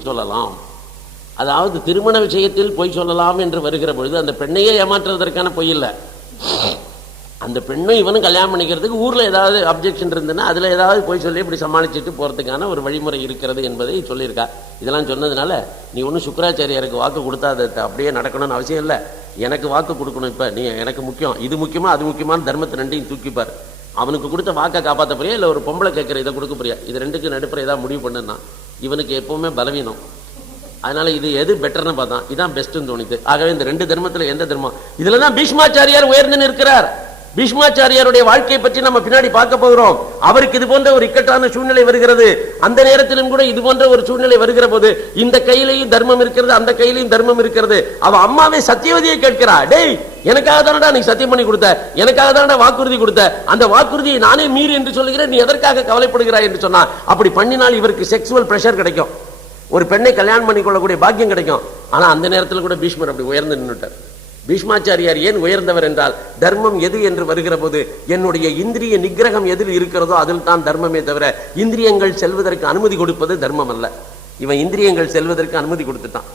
சொல்லலாம். அதாவது திருமண விஷயத்தில் பொய் சொல்லலாம் என்று வருகிற பொழுது அந்த பெண்ணையே ஏமாற்றுவதற்கான பொய் இல்லை. அந்த பெண்ணும் இவனும் கல்யாணம் பண்ணிக்கிறதுக்கு ஊரில் ஏதாவது அப்ஜெக்ஷன் இருந்ததுன்னா அதில் ஏதாவது பொய் சொல்லி இப்படி சமாளிச்சுட்டு போகிறதுக்கான ஒரு வழிமுறை இருக்கிறது என்பதை சொல்லியிருக்கா. இதெல்லாம் சொன்னதுனால நீ ஒன்றும் சுக்கராச்சாரியாருக்கு வாக்கு கொடுத்தா அதை அப்படியே நடக்கணும்னு அவசியம் இல்லை. எனக்கு வாக்கு கொடுக்கணும். இப்போ நீ எனக்கு முக்கியம், இது முக்கியமா அது முக்கியமான தர்மத்தை ரெண்டையும் தூக்கிப்பார். அவனுக்கு கொடுத்த வாக்கை காப்பாற்ற போறியா இல்லை ஒரு பொம்பளை கேட்குற இதை கொடுக்க போறியா? இது ரெண்டுக்கு நடுப்புற ஏதாவது முடிவு பண்ணுன்னா இவனுக்கு எப்பவுமே பலவீனம். அதனால இது எது பெட்டர்னு பார்த்தான், இதான் பெஸ்ட்னு தோணிது. ஆகவே இந்த ரெண்டு தர்மத்தில் எந்த தர்மம்? இதுல தான் பீஷ்மாச்சாரியார் உயர்ந்து நிற்கிறார். பீஷ்மாச்சாரியாருடைய வாழ்க்கையை பற்றி நம்ம பின்னாடி பார்க்க போகிறோம். அவருக்கு இது போன்ற ஒரு இக்கட்டான சூழ்நிலை வருகிறது. அந்த நேரத்திலும் கூட இது போன்ற ஒரு சூழ்நிலை வருகிற போது இந்த கையிலையும் தர்மம் இருக்கிறது, அந்த கையிலையும் தர்மம் இருக்கிறது. அவ அம்மாவே சத்தியவதியை கேட்கிறா, டேய் எனக்காக தானடா நீ சத்தியம் பண்ணி கொடுத்த, எனக்காக தானடா வாக்குறுதி கொடுத்த, அந்த வாக்குறுதியை நானே மீறி என்று சொல்லுகிறேன், நீ எதற்காக கவலைப்படுகிறாய் என்று சொன்னா, அப்படி பண்ணினால் இவருக்கு செக்ஸுவல் பிரஷர் கிடைக்கும், ஒரு பெண்ணை கல்யாணம் பண்ணி கொள்ளக்கூடிய பாக்கியம் கிடைக்கும். ஆனா அந்த நேரத்தில் கூட பீஷ்மர் அப்படி உயர்ந்து நின்றுட்டார். பீஷ்மாச்சாரியார் ஏன் உயர்ந்தவர் என்றால், தர்மம் எது என்று வருகிற போது என்னுடைய இந்திரிய நிகிரகம் எதில் இருக்கிறதோ அதில் தான் தர்மமே தவிர இந்திரியங்கள் செல்வதற்கு அனுமதி கொடுப்பது தர்மம் அல்ல. இவன் இந்திரியங்கள் செல்வதற்கு அனுமதி கொடுத்துட்டான்,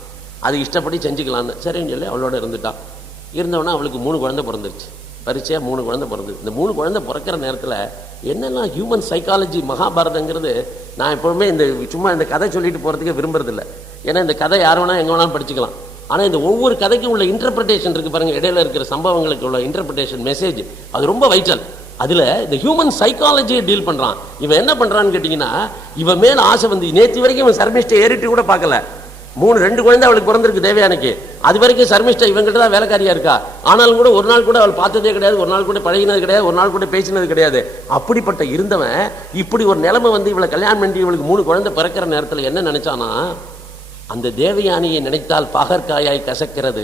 அது இஷ்டப்படி செஞ்சுக்கலான்னு சரின்னு சொல்லி அவளோட இருந்துட்டான். இருந்தவனா அவளுக்கு 3 குழந்தை பிறந்துருச்சு. பரிச்சையா 3 குழந்தை பிறந்தது. இந்த 3 குழந்தை பிறக்கிற நேரத்தில் என்னெல்லாம் ஹியூமன் சைக்காலஜி மகாபாரதங்கிறது நான் எப்பவுமே இந்த சும்மா இந்த கதை சொல்லிட்டு போறதுக்கு விரும்புறதில்லை. ஏன்னா இந்த கதை யார் வேணா எங்க வேணாலும் படிச்சுக்கலாம். ஆனா இந்த ஒவ்வொரு கதைக்கும் உள்ள இன்டர்பிரேஷன் இருக்கு பாருங்க, இடையில இருக்கிற சம்பவங்களுக்கு உள்ள இன்டர்பிரேஷன் மெசேஜ் அது ரொம்ப வைட்டல். அதுல இந்த ஹியூமன் சைக்காலஜியை டீல் பண்றான். இவன் என்ன பண்றான்னு கேட்டீங்கன்னா, இவன் மேல ஆசை வந்து நேற்று வரைக்கும் இவன் சர்மிஷ்டை ஏறிட்டு கூட பார்க்கல. 2 குழந்தை அவளுக்கு பிறந்திருக்கு தேவயானைக்கு. அது வரைக்கும் சர்மிஷ்டா இவங்கிட்ட தான் வேலைக்காரியா இருக்கா. ஆனாலும் கூட ஒரு நாள் கூட அவள் பார்த்ததே கிடையாது, ஒரு நாள் கூட பழகினது கிடையாது, ஒரு நாள் கூட பேசினது கிடையாது. அப்படிப்பட்ட இருந்தவன் இப்படி ஒரு நிலைமை வந்து இவளை கல்யாணம் பண்ணி இவளுக்கு 3 குழந்தை பிறக்கிற நேரத்தில் என்ன நினைச்சானா, அந்த தேவயானியை நினைத்தால் பாகற்காயாய் கசக்கிறது,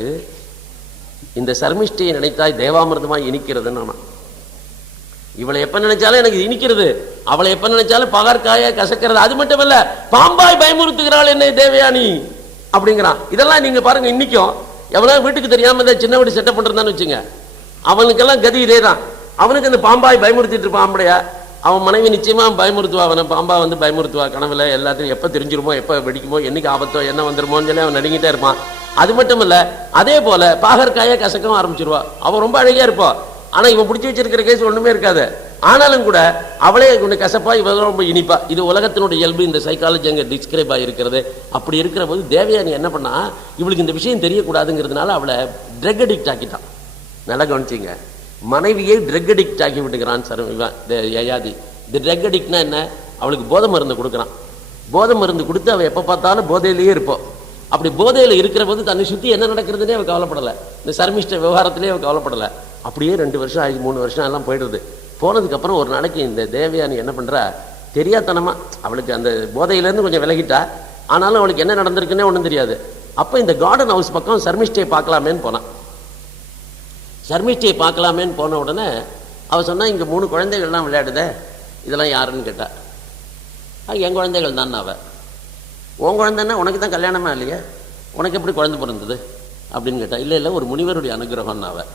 இந்த சர்மிஷ்டையை நினைத்தால் தேவாமிர்தமாய் இனிக்கிறதுன்னு. இவளை எப்ப நினைச்சாலும் எனக்கு இனிக்கிறது, அவளை எப்ப நினைச்சாலும் பாகற்காயாய் கசக்கிறது. அது மட்டுமல்ல, பாம்பாய் பயமுறுத்துகிறாள் என்னை தேவயானி அப்படிங்கிறான். இதெல்லாம் நீங்க பாருங்க, இன்னைக்கும் எவ்வளவு வீட்டுக்கு தெரியாம சின்ன வீடு செட்டப் பண்றதான்னு வச்சுங்க, அவனுக்கெல்லாம் கதி இதே தான். அவனுக்கு அந்த பாம்பாய் பயமுறுத்திட்டு இருப்பான். ஆம்படையா அவன் மனைவி நிச்சயமா பயமுறுத்துவா, அவனை பாம்பா வந்து பயமுறுத்துவா கனவுல. எல்லாத்தையும் எப்ப தெரிஞ்சிருமோ, எப்ப வெடிக்குமோ, என்னைக்கு ஆபத்தோ, என்ன வந்துருமோன்னு சொல்லி அவன் நடுங்கிட்டே இருப்பான். அது மட்டும் இல்ல, அதே போல பாகற்காய கசக்கவும் ஆரம்பிச்சிருவா. அவன் ரொம்ப அழகியா இருப்பா, ஆனா இவன் பிடிச்சி வச்சிருக்கிற கேஸ் ஒண்ணுமே இருக்காது. ஆனாலும் கூட அவளே கொஞ்சம் கசப்பா, இவ ரொம்ப இனிப்பா. இது உலகத்தினுடைய இயல்பு, இந்த சைக்காலஜி அங்க டிஸ்கிரைப் ஆகிருக்கிறது. அப்படி இருக்கிற போது தேவயானி என்ன பண்ணா, இவளுக்கு இந்த விஷயம் தெரியக்கூடாதுங்கிறதுனால அவளை ட்ரக் அடிக்ட் ஆக்கிட்டான். நல்லா கவனிச்சிங்க, மனைவியை ட்ரக் அடிக்ட் ஆக்கி விட்டுக்கிறான் யயாதி. இந்த ட்ரக் அடிக்ட்னா என்ன, அவளுக்கு போதை மருந்து கொடுக்குறான். போதை மருந்து கொடுத்து அவள் எப்போ பார்த்தாலும் போதையிலேயே இருப்போம். அப்படி போதையில் இருக்கிற போது தன்னை சுற்றி என்ன நடக்கிறதுனே அவள் கவலைப்படலை. இந்த சர்மிஷ்ட விவகாரத்திலே அவள் கவலைப்படலை. அப்படியே 2 வருஷம் ஆகி 3 வருஷம் எல்லாம் போயிடுது. போனதுக்கப்புறம் ஒரு நாளைக்கு இந்த தேவயானி என்ன பண்ணுறா, தெரியாதனமா அவளுக்கு அந்த போதையிலேருந்து கொஞ்சம் விலகிட்டா. ஆனாலும் அவளுக்கு என்ன நடந்திருக்குன்னே ஒன்றும் தெரியாது. அப்போ இந்த கார்டன் ஹவுஸ் பக்கம் சர்மிஷ்டையை பார்க்கலாமேன்னு போனான். சர்மிஷ்டையை பார்க்கலாமேன்னு போன உடனே அவள் சொன்னா, இங்கே 3 குழந்தைகள்லாம் விளையாடுதே, இதெல்லாம் யாருன்னு கேட்டா. என் குழந்தைகள் தான். அவள் உன் குழந்தைன்னா உனக்கு தான் கல்யாணமா இல்லையா, உனக்கு எப்படி குழந்தை பிறந்தது அப்படின்னு கேட்டா. இல்லை இல்லை, ஒரு முனிவருடைய அனுகிரகம்னு. அவள்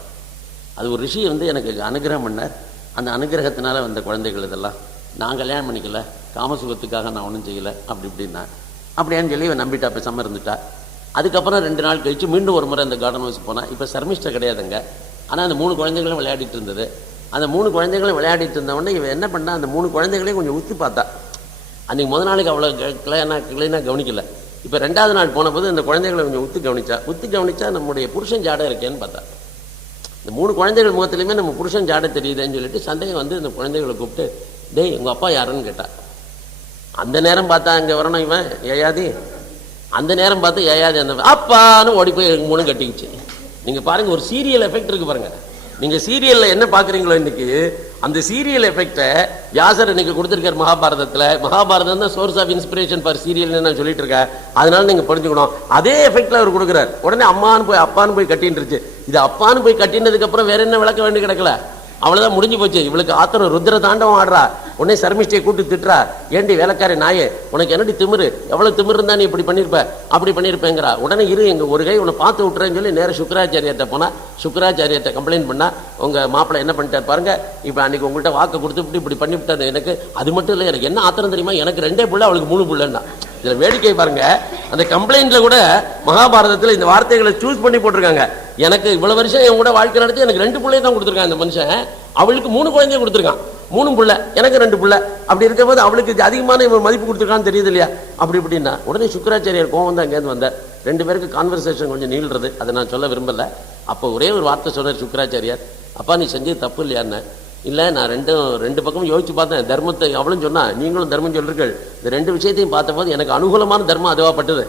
அது ஒரு ரிஷி வந்து எனக்கு அனுகிரகம் பண்ணார், அந்த அனுகிரகத்தினால வந்த குழந்தைகள் இதெல்லாம். நான் கல்யாணம் பண்ணிக்கல, காமசுகத்துக்காக நான் ஒன்றும் செய்யலை அப்படி இப்படின்னா. அப்படியான்னு சொல்லி இவன் நம்பிட்டா, பேசாமல் இருந்துட்டா. அதுக்கப்புறம் 2 நாள் கழிச்சு மீண்டும் ஒரு முறை அந்த கார்டன் ஹவுஸ் போனால், இப்போ சர்மிஷ்டை கிடையாதுங்க. ஆனால் அந்த 3 குழந்தைகளும் விளையாடிட்டு இருந்தது. அந்த 3 குழந்தைகளும் விளையாடிட்டு இருந்தவொடனே இவன் என்ன பண்ணா, அந்த 3 குழந்தைகளையும் கொஞ்சம் உத்து பார்த்தா. அன்றைக்கி முதல் நாளைக்கு அவ்வளோ கிளைனாக கவனிக்கல. இப்போ 2வது நாள் போன போது அந்த குழந்தைகளை கொஞ்சம் உத்து கவனிச்சா நம்முடைய புருஷன் ஜாடை இருக்கேன்னு பார்த்தா. இந்த 3 குழந்தைகள் முகத்துலையுமே நம்ம புருஷன் ஜாடை தெரியுதுன்னு சொல்லிட்டு சந்தேகம் வந்து இந்த குழந்தைகளை கூப்பிட்டு, டேய் உங்கள் அப்பா யாருன்னு கேட்டா. அந்த நேரம் பார்த்தா இங்கே வரணும் இவன் யயாதி. அந்த நேரம் பார்த்து யயாதி அந்த அப்பான்னு ஓடி போய் 3 கட்டிக்கிச்சு. நீங்க பாருங்க, ஒரு சீரியல் எஃபெக்ட் இருக்கு பாருங்க. நீங்க சீரியல்ல என்ன பாக்குறீங்களோ இன்னைக்கு, அந்த சீரியல் எஃபெக்டை வியாசர் இன்னைக்கு கொடுத்திருக்கார் மகாபாரதத்துல. மகாபாரதம் தான் சோர்ஸ் ஆஃப் இன்ஸ்பிரேஷன் ஃபார் சீரியல்னு நான் சொல்லிட்டு இருக்கேன். அதனால நீங்க புரிஞ்சுக்கணும், அதே எஃபெக்ட்ல அவர் கொடுக்குறார். உடனே அப்பான்னு போய் கட்டின்றுச்சு. இது அப்பான்னு போய் கட்டினதுக்கு அப்புறம் வேற என்ன விளக்க வேண்டி கிடக்கல, அவ்வளவுதான் முடிஞ்சு போச்சு. இவளுக்கு ஆத்திரம் ருத்ர தாண்டவம் ஆடுறா. உடனே சர்மிஷ்டையை கூட்டு திட்டுறா, ஏண்டி வேலைக்காரி நாயே, உனக்கு என்னடி திமிரு, எவ்வளவு திமிரு இருந்தா நீ இப்படி பண்ணிருப்ப, அப்படி பண்ணிருப்பேங்கிறா. உடனே எங்க ஒரு கை உன்னை பார்த்து விட்டுறேன்னு சொல்லி நேரம் சுக்கராச்சாரியர்கிட்ட போனா, சுக்கராச்சாரியர்கிட்ட கம்ப்ளைண்ட் பண்ணா, உங்க மாப்பிள்ளை என்ன பண்ணிட்டார் பாருங்க, இப்ப அன்னைக்கு உங்கள்கிட்ட வாக்கு கொடுத்து இப்படி பண்ணிவிட்டாரு எனக்கு. அது மட்டும் இல்லை, எனக்கு என்ன ஆத்திரம் தெரியுமா, எனக்கு 2 பிள்ளை அவளுக்கு 3 பிள்ளைன்னா. இதுல வேடிக்கை பாருங்க, அந்த கம்ப்ளைண்ட்ல கூட மகாபாரதத்துல இந்த வார்த்தைகளை சூஸ் பண்ணி போட்டிருக்காங்க. எனக்கு இவ்வளவு வருஷம் என் கூட வாழ்க்கை நடத்தி எனக்கு 2 பிள்ளைய தான் கொடுத்துருக்கான் இந்த மனுஷன், அவளுக்கு 3 குழந்தைய கொடுத்துருக்கான், 3 பிள்ளை, எனக்கு 2 பிள்ளை. அப்படி இருக்கும் போது அவளுக்கு அதிகமான மதிப்பு கொடுத்துருக்கான்னு தெரியுது இல்லையா? அப்படி இப்படின்னா உடனே சுக்கராச்சாரியார் கோவம் வந்து அங்கேருந்து வந்தார். 2 பேருக்கு கான்வர்சேஷன் கொஞ்சம் நீள்றது, அதை நான் சொல்ல விரும்பல. அப்போ ஒரே ஒரு வார்த்தை சொன்னார் சுக்கராச்சாரியார், அப்பா நீ செஞ்சது தப்பு இல்லையான்னு. இல்லை, நான் ரெண்டு பக்கமும் யோசிச்சு பார்த்தேன். தர்மத்தை அவளும் சொன்னா, நீங்களும் தர்மம் சொல்றீர்கள். இந்த 2 விஷயத்தையும் பார்த்தபோது எனக்கு அனுகூலமான தர்மம் அதுவா பட்டது.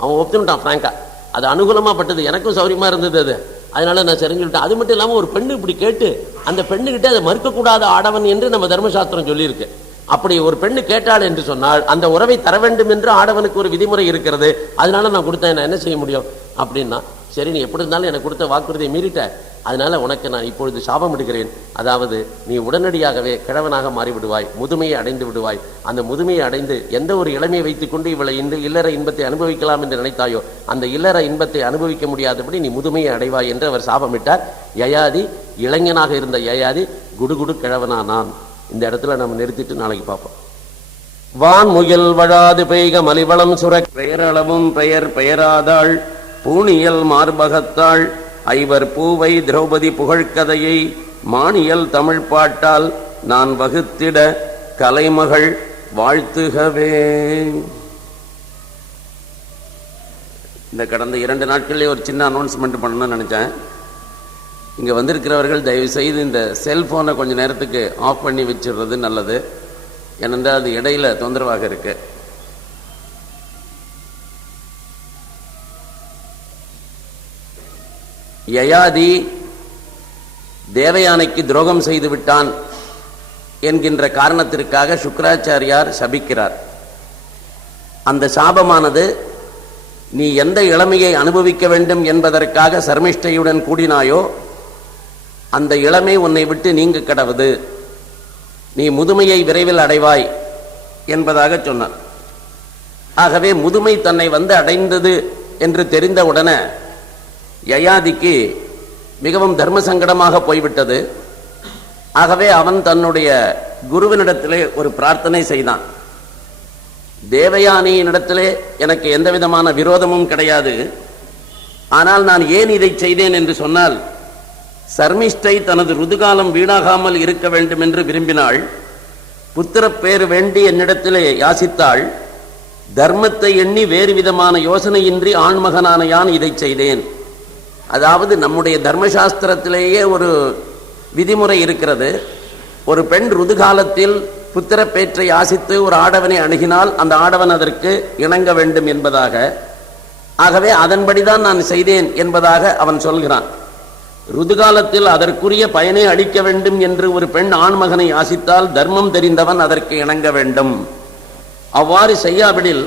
அவன் ஒத்துட்டான் பிராங்கா, அது அனுகூலமா பட்டது, எனக்கும் சௌரியமா இருந்தது அது. அதனால நான் சரிஞ்சுட்டேன். அது மட்டும் இல்லாமல் ஒரு பெண்ணு இப்படி கேட்டு அந்த பெண்ணுகிட்ட அதை மறுக்கக்கூடாத ஆடவன் என்று நம்ம தர்மசாஸ்திரம் சொல்லியிருக்கு. அப்படி ஒரு பெண்ணு கேட்டாள் என்று சொன்னால் அந்த உறவை தர வேண்டும் என்று ஆடவனுக்கு ஒரு விதிமுறை இருக்கிறது. அதனால நான் கொடுத்தேன், நான் என்ன செய்ய முடியும் அப்படின்னா, சரி நீ எப்படி இருந்தாலும் எனக்கு கொடுத்த வாக்குறுதியை மீறிட்ட, அதனால உனக்கு நான் இப்பொழுது சாபம் இடுகிறேன். அதாவது நீ உடனடியாகவே கிழவனாக மாறிவிடுவாய், முதுமையை அடைந்து விடுவாய். அந்த முதுமையை அடைந்து எந்த ஒரு இளமையை வைத்துக் கொண்டு இவளை இந்த இல்லற இன்பத்தை அனுபவிக்கலாம் என்று நினைத்தாயோ அந்த இல்லற இன்பத்தை அனுபவிக்க முடியாதபடி நீ முதுமையை அடைவாய் என்று அவர் சாபமிட்டார். யயாதி, இளைஞனாக இருந்த யயாதி குடுகுடு கிழவனானான். இந்த இடத்துல நம்ம நிறுத்திட்டு நாளைக்கு பார்ப்போம். வான் முயல் வழாது பெய்க மலிவளம் சுரக் பெயரளவும் பெயராதாள் பூணியல் மார்பகத்தாள் ஐவர் பூவை திரௌபதி புகழ்கதையை மானியல் தமிழ் பாட்டால் நான் வகுத்திட கலைமகள் வாழ்த்துகவே. இந்த கடந்த 2 நாட்களிலே ஒரு சின்ன அனௌன்ஸ்மெண்ட் பண்ணணும்னு நினைச்சேன். இங்கே வந்திருக்கிறவர்கள் தயவு செய்து இந்த செல்போனை கொஞ்சம் நேரத்துக்கு ஆஃப் பண்ணி வச்சிடுறது நல்லது. ஏனென்றால் அது இடையில தொந்தரவாக இருக்கு. யயாதி தேவயானைக்கு துரோகம் செய்து விட்டான் என்கின்ற காரணத்திற்காக சுக்கராச்சாரியார் சபிக்கிறார். அந்த சாபமானது நீ எந்த இளமையை அனுபவிக்க வேண்டும் என்பதற்காக சர்மிஷ்டையுடன் கூடினாயோ அந்த இளமை உன்னை விட்டு நீங்க கடவுது, நீ முதுமையை விரைவில் அடைவாய் என்பதாக சொன்னார். ஆகவே முதுமை தன்னை வந்து அடைந்தது என்று தெரிந்தவுடனே யயாதிக்கு மிகவும் தர்ம சங்கடமாக போய்விட்டது. ஆகவே அவன் தன்னுடைய குருவினிடத்திலே ஒரு பிரார்த்தனை செய்தான். தேவயானியினிடத்திலே எனக்கு எந்த விதமான விரோதமும் கிடையாது, ஆனால் நான் ஏன் இதை செய்தேன் என்று சொன்னால், சர்மிஷ்டை தனது ருதுகாலம் வீணாகாமல் இருக்க வேண்டும் என்று விரும்பினாள். புத்திரப்பேறு வேண்டி என்னிடத்திலே யாசித்தாள். தர்மத்தை எண்ணி வேறு விதமான யோசனையின்றி ஆண்மகனான யான் இதை செய்தேன். அதாவது நம்முடைய தர்மசாஸ்திரத்திலேயே ஒரு விதிமுறை இருக்கிறது. ஒரு பெண் ருதுகாலத்தில் புத்திரப்பேற்றை ஆசித்து ஒரு ஆடவனை அணுகினால் அந்த ஆடவன் அதற்கு இணங்க வேண்டும் என்பதாக. ஆகவே அதன்படிதான் நான் செய்தேன் என்பதாக அவன் சொல்கிறான். ருதுகாலத்தில் அதற்குரிய பயனை அளிக்க வேண்டும் என்று ஒரு பெண் ஆண்மகனை ஆசித்தால் தர்மம் தெரிந்தவன் அதற்கு இணங்க வேண்டும். அவ்வாறு செய்யாவிடில்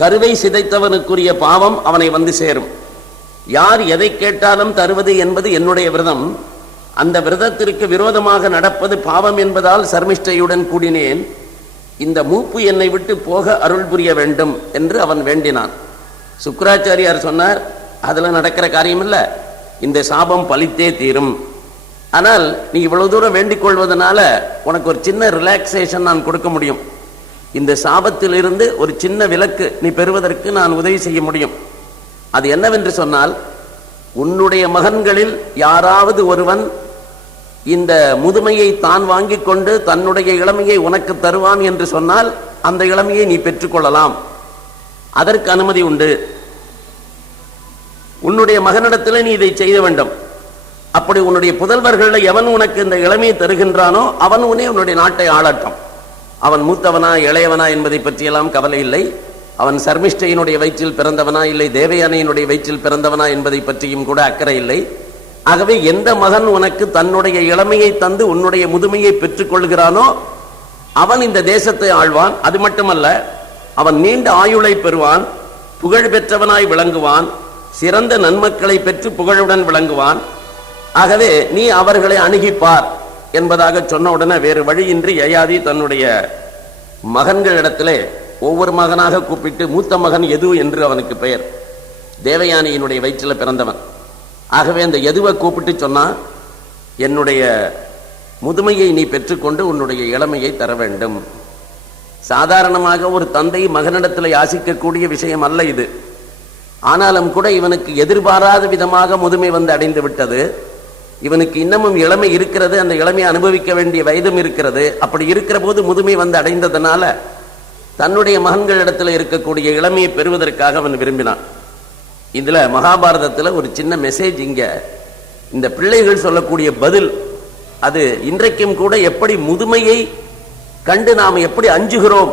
கருவை சிதைத்தவனுக்குரிய பாவம் அவனை வந்து சேரும். யார் எதை கேட்டாலும் தருவது என்பது என்னுடைய விரதம். அந்த விரதத்திற்கு விரோதமாக நடப்பது பாவம் என்பதால் சர்மிஷ்டையுடன் கூடினேன். இந்த மூப்பு என்னை விட்டு போக அருள் புரிய வேண்டும் என்று அவன் வேண்டினான். சுக்கராச்சாரியார் சொன்னார், அதுல நடக்கிற காரியம் இல்லை, இந்த சாபம் பலித்தே தீரும். ஆனால் நீ இவ்வளவு தூரம் வேண்டிக் கொள்வதனால உனக்கு ஒரு சின்ன ரிலாக்ஸேஷன் நான் கொடுக்க முடியும். இந்த சாபத்தில் இருந்து ஒரு சின்ன விலக்கு நீ பெறுவதற்கு நான் உதவி செய்ய முடியும். அது என்னவென்று சொன்னால், உன்னுடைய மகன்களில் யாராவது ஒருவன் இந்த முதுமையை தான் வாங்கிக் கொண்டு தன்னுடைய இளமையை உனக்கு தருவான் என்று சொன்னால் அந்த இளமையை நீ பெற்றுக்கொள்ளலாம், அதற்கு அனுமதி உண்டு. உன்னுடைய மகனிடத்தில் நீ இதை செய்ய வேண்டும். அப்படி உன்னுடைய புதல்வர்களில் எவன் உனக்கு இந்த இளமையை தருகின்றானோ அவன் உன்னுடைய நாட்டை ஆளட்டும். அவன் மூத்தவனா இளையவனா என்பதை பற்றியெல்லாம் கவலை இல்லை. அவன் சர்மிஷ்டையினுடைய வயிற்றில் பிறந்தவனா இல்லை தேவயானையினுடைய வயிற்றில் பிறந்தவனா என்பதை பற்றியும் கூட அக்கறை இல்லை. ஆகவே எந்த மகன் உனக்கு தன்னுடைய இளமையை தந்து உன்னுடைய முதுமையை பெற்றுக் கொள்கிறானோ அவன் இந்த தேசத்தை ஆழ்வான். அது மட்டுமல்ல, அவன் நீண்ட ஆயுளை பெறுவான், புகழ் பெற்றவனாய் விளங்குவான், சிறந்த நன்மக்களை பெற்று புகழுடன் விளங்குவான். ஆகவே நீ அவர்களை அணுகிப்பார் என்பதாக சொன்ன உடனே வேறு வழியின்றி யயாதி தன்னுடைய மகன்களிடத்திலே ஒவ்வொரு மகனாக கூப்பிட்டு, மூத்த மகன் எது என்று அவனுக்கு பெயர், தேவயானியினுடைய வயிற்றில் பிறந்தவன். ஆகவே அந்த எதுவை கூப்பிட்டு சொன்னா, என்னுடைய முதுமையை நீ பெற்றுக்கொண்டு உன்னுடைய இளமையை தர வேண்டும். சாதாரணமாக ஒரு தந்தை மகனிடத்தில் யாசிக்கக்கூடிய விஷயம் அல்ல இது. ஆனாலும் கூட இவனுக்கு எதிர்பாராத விதமாக முதுமை வந்து அடைந்து விட்டது. இவனுக்கு இன்னமும் இளமை இருக்கிறது, அந்த இளமையை அனுபவிக்க வேண்டிய வயதும் இருக்கிறது. அப்படி இருக்கிற போது முதுமை வந்து அடைந்ததனால தன்னுடைய மகன்களிடத்தில் இருக்கக்கூடிய இளமையை பெறுவதற்காக அவன் விரும்பினான். இதுல மகாபாரதத்தில் ஒரு சின்ன மெசேஜ் இங்க, இந்த பிள்ளைகள் சொல்லக்கூடிய பதில், அது இன்றைக்கும் கூட எப்படி முதுமையை கண்டு நாம் எப்படி அஞ்சுகிறோம்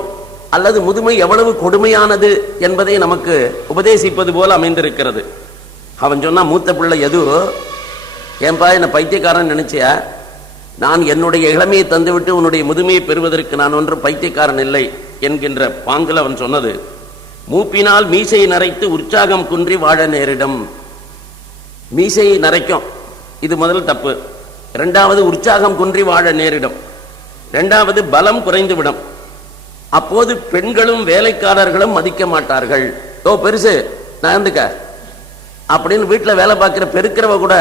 அல்லது முதுமை எவ்வளவு கொடுமையானது என்பதை நமக்கு உபதேசிப்பது போல அமைந்திருக்கிறது. அவன் சொன்னா, மூத்த பிள்ளை எது, ஏன்பா என்ன பைத்தியக்காரன் நினைச்சியா? நான் என்னுடைய இளமையை தந்துவிட்டு உன்னுடைய முதுமையை பெறுவதற்கு நான் ஒன்று பைத்தியக்காரன் இல்லை என்கின்ற பாங்கில் அவன் சொன்னது. மூப்பினால் மீசையை நரைத்து உற்சாகம் குன்றி வாழ நேரிடம். மீசையை நரைக்கும், இது முதல் தப்பு. இரண்டாவது உற்சாகம் குன்றி வாழ நேரிடும். இரண்டாவது பலம் குறைந்துவிடும். அப்போது பெண்களும் வேலைக்காரர்களும் மதிக்க மாட்டார்கள். ஓ பெருசு நகர்ந்துக்க அப்படின்னு வீட்டில் வேலை பார்க்கிற பெருக்கிறவ கூட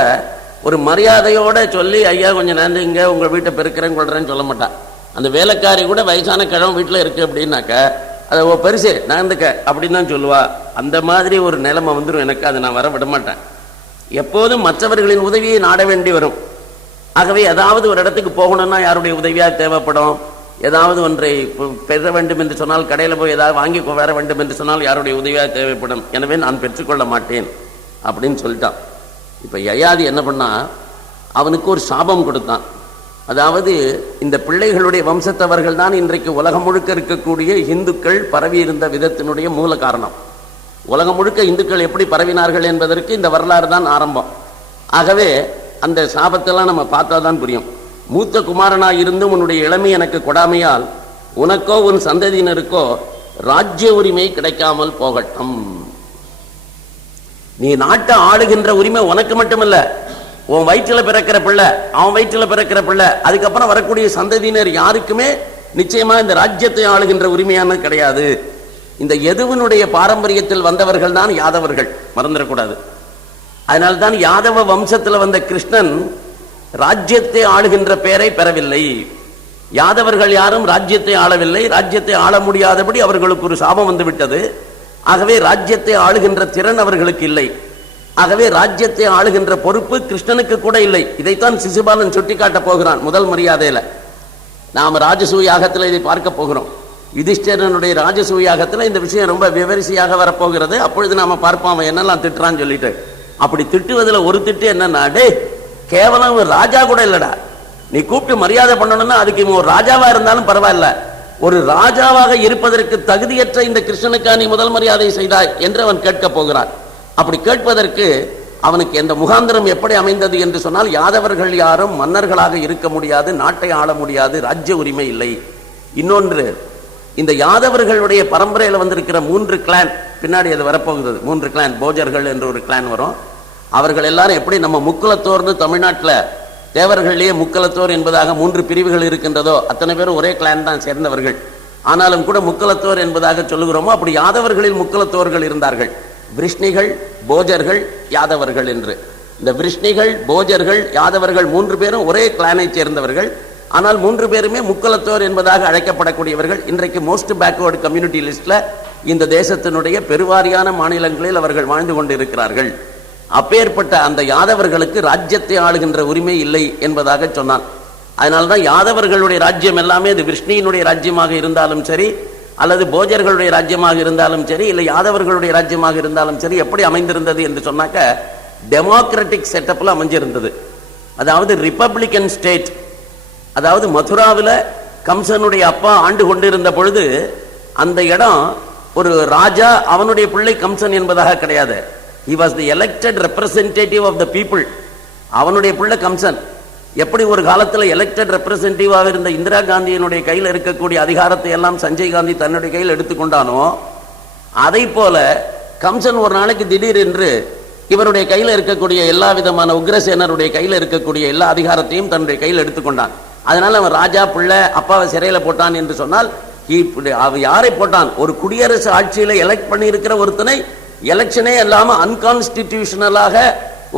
ஒரு மரியாதையோட சொல்லி, ஐயா கொஞ்சம் நகர்ந்துங்க, உங்க வீட்டை பெருக்கிறேன்னு கொள்றேன்னு சொல்ல மாட்டான். அந்த வேலைக்காரி கூட வயசான கிழமை வீட்டில் இருக்கு அப்படின்னாக்க அதை ஓ பெருசு நகர்ந்துக்க அப்படின்னு தான் சொல்லுவா. அந்த மாதிரி ஒரு நிலைமை வந்துடும் எனக்கு, அதை நான் வர விட மாட்டேன். எப்போதும் மற்றவர்களின் உதவியை நாட வேண்டி வரும். ஆகவே ஏதாவது ஒரு இடத்துக்கு போகணும்னா யாருடைய உதவியாக தேவைப்படும். ஏதாவது ஒன்றை பெற வேண்டும் என்று சொன்னால், கடையில் போய் ஏதாவது வாங்கி வர வேண்டும் என்று சொன்னால் யாருடைய உதவியாக தேவைப்படும். எனவே நான் பெற்றுக்கொள்ள மாட்டேன் அப்படின்னு சொல்லிட்டான். இப்போ யயாதி என்ன பண்ணா, அவனுக்கு ஒரு சாபம் கொடுத்தான். அதாவது இந்த பிள்ளைகளுடைய வம்சத்தவர்கள் தான் இன்றைக்கு உலகம் முழுக்க இருக்கக்கூடிய இந்துக்கள் பரவி இருந்த விதத்தினுடைய மூல காரணம். உலகம் முழுக்க இந்துக்கள் எப்படி பரவினார்கள் என்பதற்கு இந்த வரலாறு தான் ஆரம்பம். ஆகவே அந்த சாபத்தெல்லாம் நம்ம பார்த்தா தான் புரியும். மூத்த குமாரனாய் இருந்தும் உன்னுடைய இளமை எனக்கு கொடாமையால் உனக்கோ உன் சந்ததியினருக்கோ ராஜ்ய உரிமை கிடைக்காமல் போகட்டும். நீ நாட்டை ஆளுகின்ற உரிமை உனக்கு மட்டுமல்ல, உன் வயிற்றில் பிறக்கிற பிள்ளை, அவன் வயிற்றில் பிறக்கிற பிள்ளை, அதுக்கப்புறம் வரக்கூடிய சந்ததியினர் யாருக்குமே நிச்சயமா இந்த ராஜ்யத்தை ஆளுகின்ற உரிமையானது கிடையாது. இந்த எதுவனுடைய பாரம்பரியத்தில் வந்தவர்கள் தான் யாதவர்கள், மறந்துடக்கூடாது. அதனால்தான் யாதவ வம்சத்தில் வந்த கிருஷ்ணன் ராஜ்யத்தை ஆளுகின்ற பெயரை பெறவில்லை. யாதவர்கள் யாரும் ராஜ்யத்தை ஆளவில்லை. ராஜ்யத்தை ஆள முடியாதபடி அவர்களுக்கு ஒரு சாபம் வந்து விட்டது. ஆகவே ராஜ்யத்தை ஆளுகின்ற திறன் அவர்களுக்கு இல்லை. ஆகவே ராஜ்யத்தை ஆளுகின்ற பொறுப்பு கிருஷ்ணனுக்கு கூட இல்லை. இதைத்தான் சிசுபாலன் சுட்டிக்காட்ட போகிறான் முதல் மரியாதையில. நாம் ராஜசூயாகத்தில் இதை பார்க்க போகிறோம். யுதிஷ்டிரனுடைய ராஜசூயாகத்தில் இந்த விஷயம் ரொம்ப விவரிசையாக வரப்போகிறது. அப்பொழுது நாம பார்ப்போம் அவன் என்னெல்லாம் திட்டுறான்னு சொல்லிட்டு. அப்படி திட்டுவதில் ஒரு திட்டு என்னன்னா, டே கேவலம் ராஜா கூட இல்லடா, நீ கூப்பிட்டு மரியாதை பண்ணணும்னா அதுக்கு ஒரு ராஜாவா இருந்தாலும் பரவாயில்ல, ஒரு ராஜாவாக இருப்பதற்கு தகுதியற்ற இந்த கிருஷ்ணனுக்கா நீ முதல் மரியாதை செய்தாய் என்று அவன் கேட்க போகிறான். அப்படி கேட்பதற்கு அவனுக்கு எந்த முகாந்திரம் எப்படி அமைந்தது என்று சொன்னால், யாதவர்கள் யாரும் மன்னர்களாக இருக்க முடியாது, நாட்டை ஆள முடியாது, ராஜ்ய உரிமை இல்லை. இன்னொன்று, இந்த யாதவர்களுடைய பரம்பரையில் வந்திருக்கிற 3 கிளான், பின்னாடி அது வரப்போகிறது, 3 கிளான், போஜர்கள் என்று ஒரு கிளான் வரும். அவர்கள் எல்லாரும் எப்படி நம்ம முக்குலத்தோர்னு தமிழ்நாட்டில் தேவர்களையே முக்குலத்தோர் என்பதாக 3 பிரிவுகள் இருக்கின்றதோ அத்தனை பேரும் ஒரே கிளான் தான் சேர்ந்தவர்கள். ஆனாலும் கூட முக்குலத்தோர் என்பதாக சொல்லுகிறோமோ, அப்படி யாதவர்களில் முக்குலத்தோர்கள் இருந்தார்கள். விருஷ்ணிகள், போஜர்கள், யாதவர்கள் என்று. இந்த விருஷ்ணிகள், போஜர்கள், யாதவர்கள் 3 பேரும் ஒரே கிளானை சேர்ந்தவர்கள். ஆனால் 3 பேருமே முக்குலத்தோர் என்பதாக அழைக்கப்படக்கூடியவர்கள். இன்றைக்கு மோஸ்ட் பேக்வர்டு கம்யூனிட்டி லிஸ்ட்ல இந்த தேசத்தினுடைய பெருவாரியான மாநிலங்களில் அவர்கள் வாழ்ந்து கொண்டிருக்கிறார்கள். அப்பேற்பட்ட அந்த யாதவர்களுக்கு ராஜ்யத்தை ஆளுகின்ற உரிமை இல்லை என்பதாக சொன்னான். அதனால்தான் யாதவர்களுடைய ராஜ்யம் எல்லாமே அது விஷ்ணுவினுடைய ராஜ்யமாக இருந்தாலும் சரி, அல்லது போஜர்களுடைய ராஜ்யமாக இருந்தாலும் சரி, இல்லை யாதவர்களுடைய ராஜ்யமாக இருந்தாலும் சரி, எப்படி அமைந்திருந்தது என்று சொன்னாக்க டெமோக்ராட்டிக் செட்டப்ல அமைஞ்சிருந்தது. அதாவது ரிப்பப்ளிகன் ஸ்டேட். அதாவது மதுராவில் கம்சனுடைய அப்பா ஆண்டு கொண்டிருந்த பொழுது அந்த இடம் ஒரு ராஜா அவனுடைய பிள்ளை கம்சன் என்பதாக கிடையாது. He was the elected representative of the people. அவனுடைய பிள்ளை கம்சன். எப்படி ஒரு காலத்தில் எலெக்டட் ரெப்ரசன்டேட்டிவாக இருந்த இந்திரா காந்தியினுடைய கையில் இருக்கக்கூடிய அதிகாரத்தை எல்லாம் சஞ்சய் காந்தி தன்னுடைய கையில் எடுத்துக்கொண்டானோ, அதை போல கம்சன் ஒரு நாளைக்கு திடீர் என்று இவருடைய கையில் இருக்கக்கூடிய எல்லா விதமான உக்ரசேனருடைய கையில் இருக்கக்கூடிய எல்லா அதிகாரத்தையும் தன்னுடைய கையில் எடுத்துக்கொண்டான். அதனால அவன் ராஜா பிள்ளை அப்பாவை சிறையில போட்டான் என்று சொன்னால், யாரை போட்டான்? ஒரு குடியரசு ஆட்சியில எலெக்ட் பண்ணி இருக்கிற ஒருத்தனை எலெக்ஷனே இல்லாம அன்கான்ஸ்டிடியூஷனலாக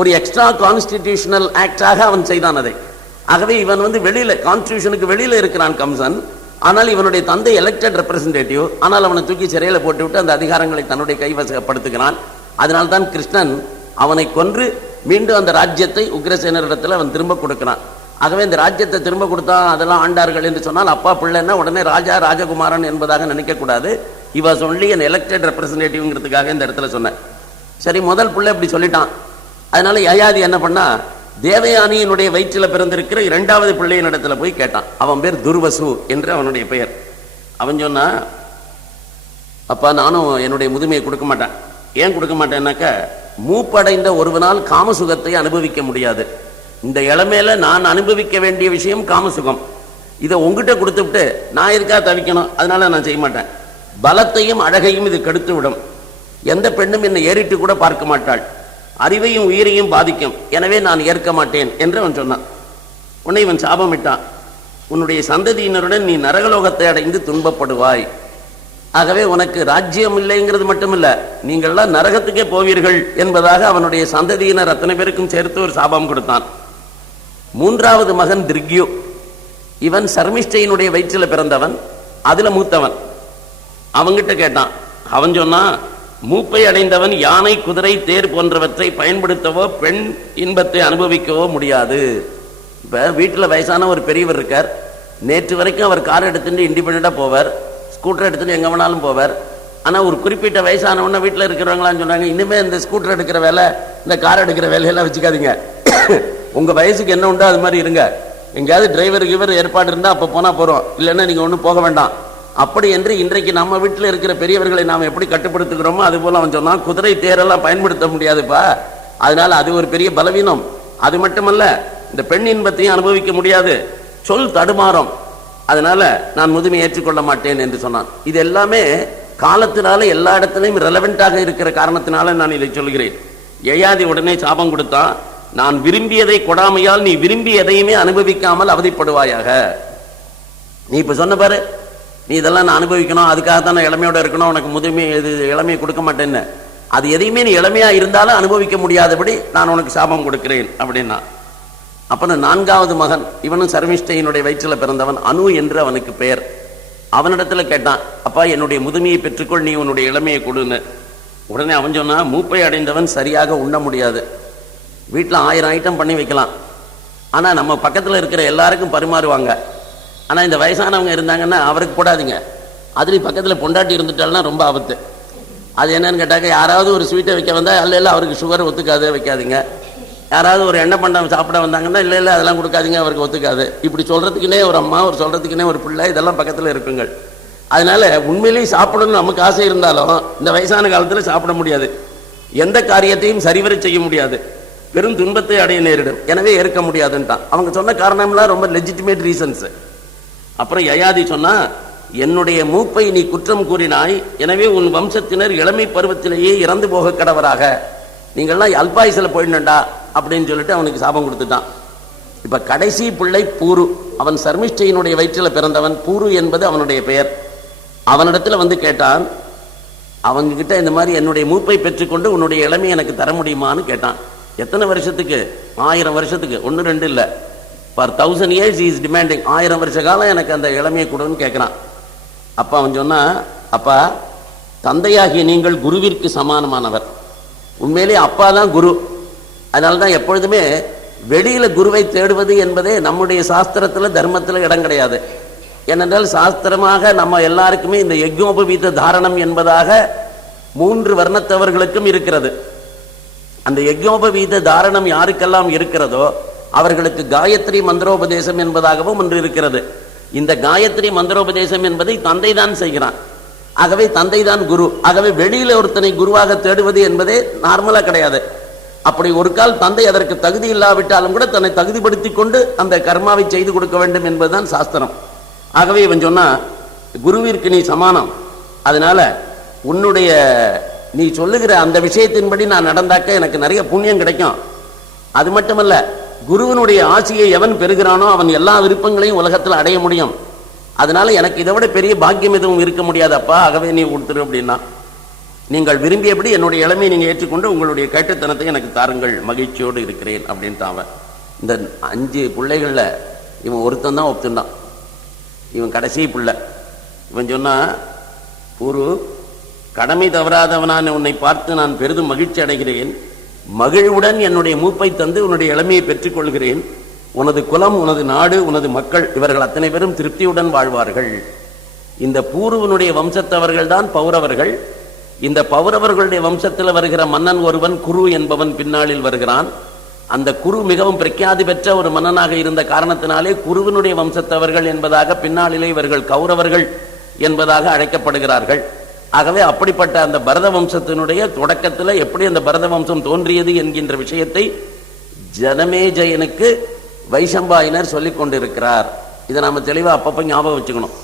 ஒரு எக்ஸ்ட்ரா கான்ஸ்டிடியூஷனல் ஆக்டாக அவன் செய்தான் அதை. ஆகவே இவன் வெளியில கான்ஸ்டிடியூஷனுக்கு வெளியில இருக்கிறான் கம்சன். ஆனால் இவனுடைய தந்தை எலெக்டட் ரெப்ரசன்டேட்டிவ், ஆனால் அவனை தூக்கி சிறையில போட்டுவிட்டு அந்த அதிகாரங்களை தன்னுடைய கைவசப்படுத்துகிறான். அதனால்தான் கிருஷ்ணன் அவனை கொன்று மீண்டும் அந்த ராஜ்யத்தை உக்ரசேனரிடத்தில் அவன் திரும்ப கொடுக்கிறான். ஆகவே இந்த ராஜ்யத்தை திரும்ப கொடுத்தா அதெல்லாம் ஆண்டார்கள் என்று சொன்னால் அப்பா பிள்ளைன்னா உடனே ராஜா ராஜகுமாரன் என்பதாக நினைக்கக்கூடாது. இவ சொல்லி என் எலெக்டட் ரெப்ரசன்டேட்டிவ்ங்கிறதுக்காக இந்த இடத்துல சொன்னேன். சரி, முதல் பிள்ளை இப்படி சொல்லிட்டான். அதனால யயாதி என்ன பண்ணா, தேவயானியினுடைய வயிற்றில் பிறந்திருக்கிற இரண்டாவது பிள்ளையின் இடத்துல போய் கேட்டான். அவன் பேர் துர்வசு என்று அவனுடைய பெயர். அவன் சொன்னா, அப்பா நானும் என்னுடைய முதுமையை கொடுக்க மாட்டேன். ஏன் கொடுக்க மாட்டேன்னாக்க, மூப்படைந்த ஒருவனால் காமசுகத்தை அனுபவிக்க முடியாது. இந்த இளமையில நான் அனுபவிக்க வேண்டிய விஷயம் காமசுகம். இதை உங்ககிட்ட கொடுத்துவிட்டு நான் இருக்கா தவிக்கணும், அதனால நான் செய்ய மாட்டேன். பலத்தையும் அழகையும் இது கெடுத்து விடும். எந்த பெண்ணும் என்னை ஏறிட்டு கூட பார்க்க மாட்டாள். அறிவையும் உயிரையும் பாதிக்கும். எனவே நான் ஏற்க மாட்டேன் என்று அவன் சொன்னான். உன்னை இவன் சாபமிட்டான். உன்னுடைய சந்ததியினருடன் நீ நரகலோகத்தை அடைந்து துன்பப்படுவாய். ஆகவே உனக்கு ராஜ்யம் இல்லைங்கிறது மட்டுமில்ல, நீங்கள்லாம் நரகத்துக்கே போவீர்கள் என்பதாக அவனுடைய சந்ததியினர் அத்தனை பேருக்கும் சேர்த்து ஒரு சாபம் கொடுத்தான். மூன்றாவது மகன் திர்க்யு. இவன் சர்மிஷ்டையினுடைய வயிற்றில் பிறந்தவன், அதுல மூத்தவன். அவங்கிட்ட கேட்டான். அவன் சொன்னான், மூப்பை அடைந்தவன் யானை, குதிரை, தேர் போன்றவற்றை பயன்படுத்தவோ பெண் இன்பத்தை அனுபவிக்கவோ முடியாது. இப்ப வீட்டில் வயசான ஒரு பெரியவர் இருக்கார். நேற்று வரைக்கும் அவர் கார் எடுத்துட்டு இண்டிபெண்டா போவார், ஸ்கூட்டர் எடுத்துட்டு எங்க வேணாலும் போவார். ஆனா ஒரு குறிப்பிட்ட வயசானவன வீட்டில் இருக்கிறவங்களான்னு சொன்னாங்க, இனிமே இந்த ஸ்கூட்டர் எடுக்கிற வேலை, இந்த கார் எடுக்கிற வேலையெல்லாம் வச்சுக்காதீங்க. உங்க வயசுக்கு என்ன உண்டோ அது மாதிரி இருங்க. எங்கேயாவது டிரைவருக்கு இவர் ஏற்பாடு இருந்தா அப்ப போனா போறோம், இல்லைன்னா நீங்க ஒன்றும் போக வேண்டாம். அப்படி என்று இன்றைக்கு நம்ம வீட்டில் இருக்கிற பெரியவர்களை நாம் எப்படி கட்டுப்படுத்துகிறோமோ அது போல அவன் சொன்னான், குதிரை தேரெல்லாம் பயன்படுத்த முடியாதுப்பா, அதனால அது ஒரு பெரிய பலவீனம். அது மட்டுமல்ல, இந்த பெண் இன்பத்தையும் அனுபவிக்க முடியாது, சொல் தடுமாறும், அதனால நான் முதுமை ஏற்றுக்கொள்ள மாட்டேன் என்று சொன்னான். இது எல்லாமே காலத்தினால எல்லா இடத்திலையும் ரெலவெண்டாக இருக்கிற காரணத்தினால நான் இதை சொல்கிறேன். யயாதி உடனே சாபம் கொடுத்தான், நான் விரும்பியதை கொடாமையால் நீ விரும்பி எதையுமே அனுபவிக்காமல் அவதிப்படுவாயாக. நீ இப்ப சொன்ன பாரு, நீ இதெல்லாம் நான் அனுபவிக்கணும், அதுக்காகத்தான் நான் இளமையோட இருக்கணும், உனக்கு முதுமை இது இளமையை கொடுக்க மாட்டேன்னு, அது எதையுமே நீ இளமையா இருந்தாலும் அனுபவிக்க முடியாதபடி நான் உனக்கு சாபம் கொடுக்கிறேன் அப்படின்னா. அப்ப நான்காவது மகன், இவனும் சர்மிஷ்டையினுடைய வயிற்றில் பிறந்தவன், அனு என்று அவனுக்கு பெயர். அவனிடத்துல கேட்டான், அப்பா என்னுடைய முதுமையை பெற்றுக்கொள், நீ உன்னுடைய இளமையை கொடுன்னு. உடனே அவன் சொன்னா, மூப்பை அடைந்தவன் சரியாக உண்ண முடியாது. வீட்டில் 1000 ஐட்டம் பண்ணி வைக்கலாம், ஆனா நம்ம பக்கத்தில் இருக்கிற எல்லாருக்கும் பரிமாறுவாங்க. ஆனா இந்த வயசானவங்க இருந்தாங்கன்னா அவருக்கு போடாதீங்க. அதுலேயும் பக்கத்தில் பொண்டாட்டி இருந்துட்டால்னா ரொம்ப ஆபத்து. அது என்னன்னு கேட்டாக்க, யாராவது ஒரு ஸ்வீட்டை வைக்க வந்தால் இல்லை அவருக்கு சுகர் ஒத்துக்காது, வைக்காதீங்க. யாராவது ஒரு எண்ணெய் பண்டம் சாப்பிட வந்தாங்கன்னா இல்லை அதெல்லாம் கொடுக்காதீங்க, அவருக்கு ஒத்துக்காது. இப்படி சொல்றதுக்குன்னே ஒரு அம்மா, ஒரு சொல்றதுக்குன்னே ஒரு பிள்ளை, இதெல்லாம் பக்கத்தில் இருக்குங்கள். அதனால உண்மையிலேயே சாப்பிடணும்னு நமக்கு ஆசை இருந்தாலும் இந்த வயசான காலத்தில் சாப்பிட முடியாது, எந்த காரியத்தையும் சரிவர செய்ய முடியாது, பெரும் துன்பத்தை அடைய நேரிடும். எனவே ஏற்க முடியாதுன்ட்டான். அவங்க சொன்ன காரணம்லாம் ரொம்ப லெஜிட்டிமேட் ரீசன்ஸ். அப்புறம் யயாதி சொன்னா, என்னுடைய மூப்பை நீ குற்றம் கூறினாய், எனவே உன் வம்சத்தினர் இளமை பருவத்திலேயே இறந்து போக கடவராக, நீங்கள்லாம் அல்பாயுசில் போயிடணுண்டா அப்படின்னு சொல்லிட்டு அவனுக்கு சாபம் கொடுத்துட்டான். இப்ப கடைசி பிள்ளை பூரு. அவன் சர்மிஷ்டையினுடைய வயிற்றில் பிறந்தவன். பூரு என்பது அவனுடைய பெயர். அவனிடத்துல வந்து கேட்டான், அவங்க கிட்ட இந்த மாதிரி என்னுடைய மூப்பை பெற்றுக்கொண்டு உன்னுடைய இளமை எனக்கு தர முடியுமான்னு கேட்டான். எத்தனை வருஷத்துக்கு? 1000 வருஷத்துக்கு, 1 2 இல்லை, for 1000 years he is demanding. 1000 வருஷ காலம் எனக்கு அந்த இளமையை கொடுன்னு கேட்கிறான். அப்பா அவன் சொன்னா, அப்பா தந்தையாகிய நீங்கள் குருவிற்கு சமானமானவர். உண்மையிலே அப்பா தான் குரு. அதனால்தான் எப்பொழுதுமே வெளியில குருவை தேடுவது என்பதே நம்முடைய சாஸ்திரத்துல தர்மத்துல இடம் கிடையாது. ஏனென்றால் சாஸ்திரமாக நம்ம எல்லாருக்குமே இந்த யஜ்ஞோபவீத தாரணம் என்பதாக 3 வர்ணத்தவர்களுக்கும் இருக்கிறது. அந்த யஜ்ஞோபவீத தாரணம் யாருக்கெல்லாம் இருக்கிறதோ அவர்களுக்கு காயத்ரி மந்திரோபதேசம் என்பதாகவும் ஒன்று இருக்கிறது. இந்த காயத்ரி மந்திரோபதேசம் என்பதை தந்தை தான் செய்கிறான். ஆகவே தந்தை தான் குரு. ஆகவே வெளியில ஒருத்தனை குருவாக தேடுவது என்பதே நார்மலா கிடையாது. அப்படி ஒரு கால் தந்தை அதற்கு தகுதி இல்லாவிட்டாலும் கூட தன்னை தகுதிப்படுத்தி கொண்டு அந்த கர்மாவை செய்து கொடுக்க வேண்டும் என்பதுதான் சாஸ்திரம். ஆகவே இவன் சொன்னா, குருவிற்கு நீ சமானம், அதனால உன்னுடைய நீ சொல்லுகிற அந்த விஷயத்தின்படி நான் நடந்தாக்க எனக்கு நிறைய புண்ணியம் கிடைக்கும். அது மட்டுமல்ல, குருவனுடைய ஆசையை எவன் பெறுகிறானோ அவன் எல்லா விருப்பங்களையும் உலகத்தில் அடைய முடியும். அதனால எனக்கு இதை விட பெரிய பாக்கியம் எதுவும் இருக்க முடியாதப்பா, ஆகவே நீ கொடுத்துரு அப்படின்னா. நீங்கள் விரும்பியபடி என்னுடைய இளமையை நீங்க ஏற்றுக்கொண்டு உங்களுடைய கேட்டுத்தனத்தை எனக்கு தாருங்கள், மகிழ்ச்சியோடு இருக்கிறேன் அப்படின்ட்டு அவன். இந்த 5 பிள்ளைகள்ல இவன் ஒருத்தன் தான் ஒத்துண்டான். இவன் கடைசி பிள்ளை. இவன் சொன்னா, பூரு, கடமை தவறாதவனான உன்னை பார்த்து நான் பெரிதும் மகிழ்ச்சி அடைகிறேன். மகிழ்வுடன் என்னுடைய மூப்பை தந்து உன்னுடைய இளமையை பெற்றுக் கொள்கிறேன். உனது குலம், உனது நாடு, உனது மக்கள் இவர்கள் அத்தனை பேரும் திருப்தியுடன் வாழ்வார்கள். இந்த பூர்வனுடைய வம்சத்தவர்கள் தான் பௌரவர்கள். இந்த பௌரவர்களுடைய வம்சத்தில் வருகிற மன்னன் ஒருவன் குரு என்பவன் பின்னாளில் வருகிறான். அந்த குரு மிகவும் பிரఖ్యాதி பெற்ற ஒரு மன்னனாக இருந்த காரணத்தினாலே குருவினுடைய வம்சத்தவர்கள் என்பதாக பின்னாளிலே இவர்கள் கௌரவர்கள் என்பதாக அழைக்கப்படுகிறார்கள். ஆகவே அப்படிப்பட்ட அந்த பரத வம்சத்தினுடைய தொடக்கத்தில் எப்படி அந்த பரத வம்சம் தோன்றியது என்கின்ற விஷயத்தை ஜனமேஜயனுக்கு வைசம்பாயனர் சொல்லிக் கொண்டிருக்கிறார். இதை நாம தெளிவா அப்பப்ப ஞாபகம் வச்சுக்கணும்.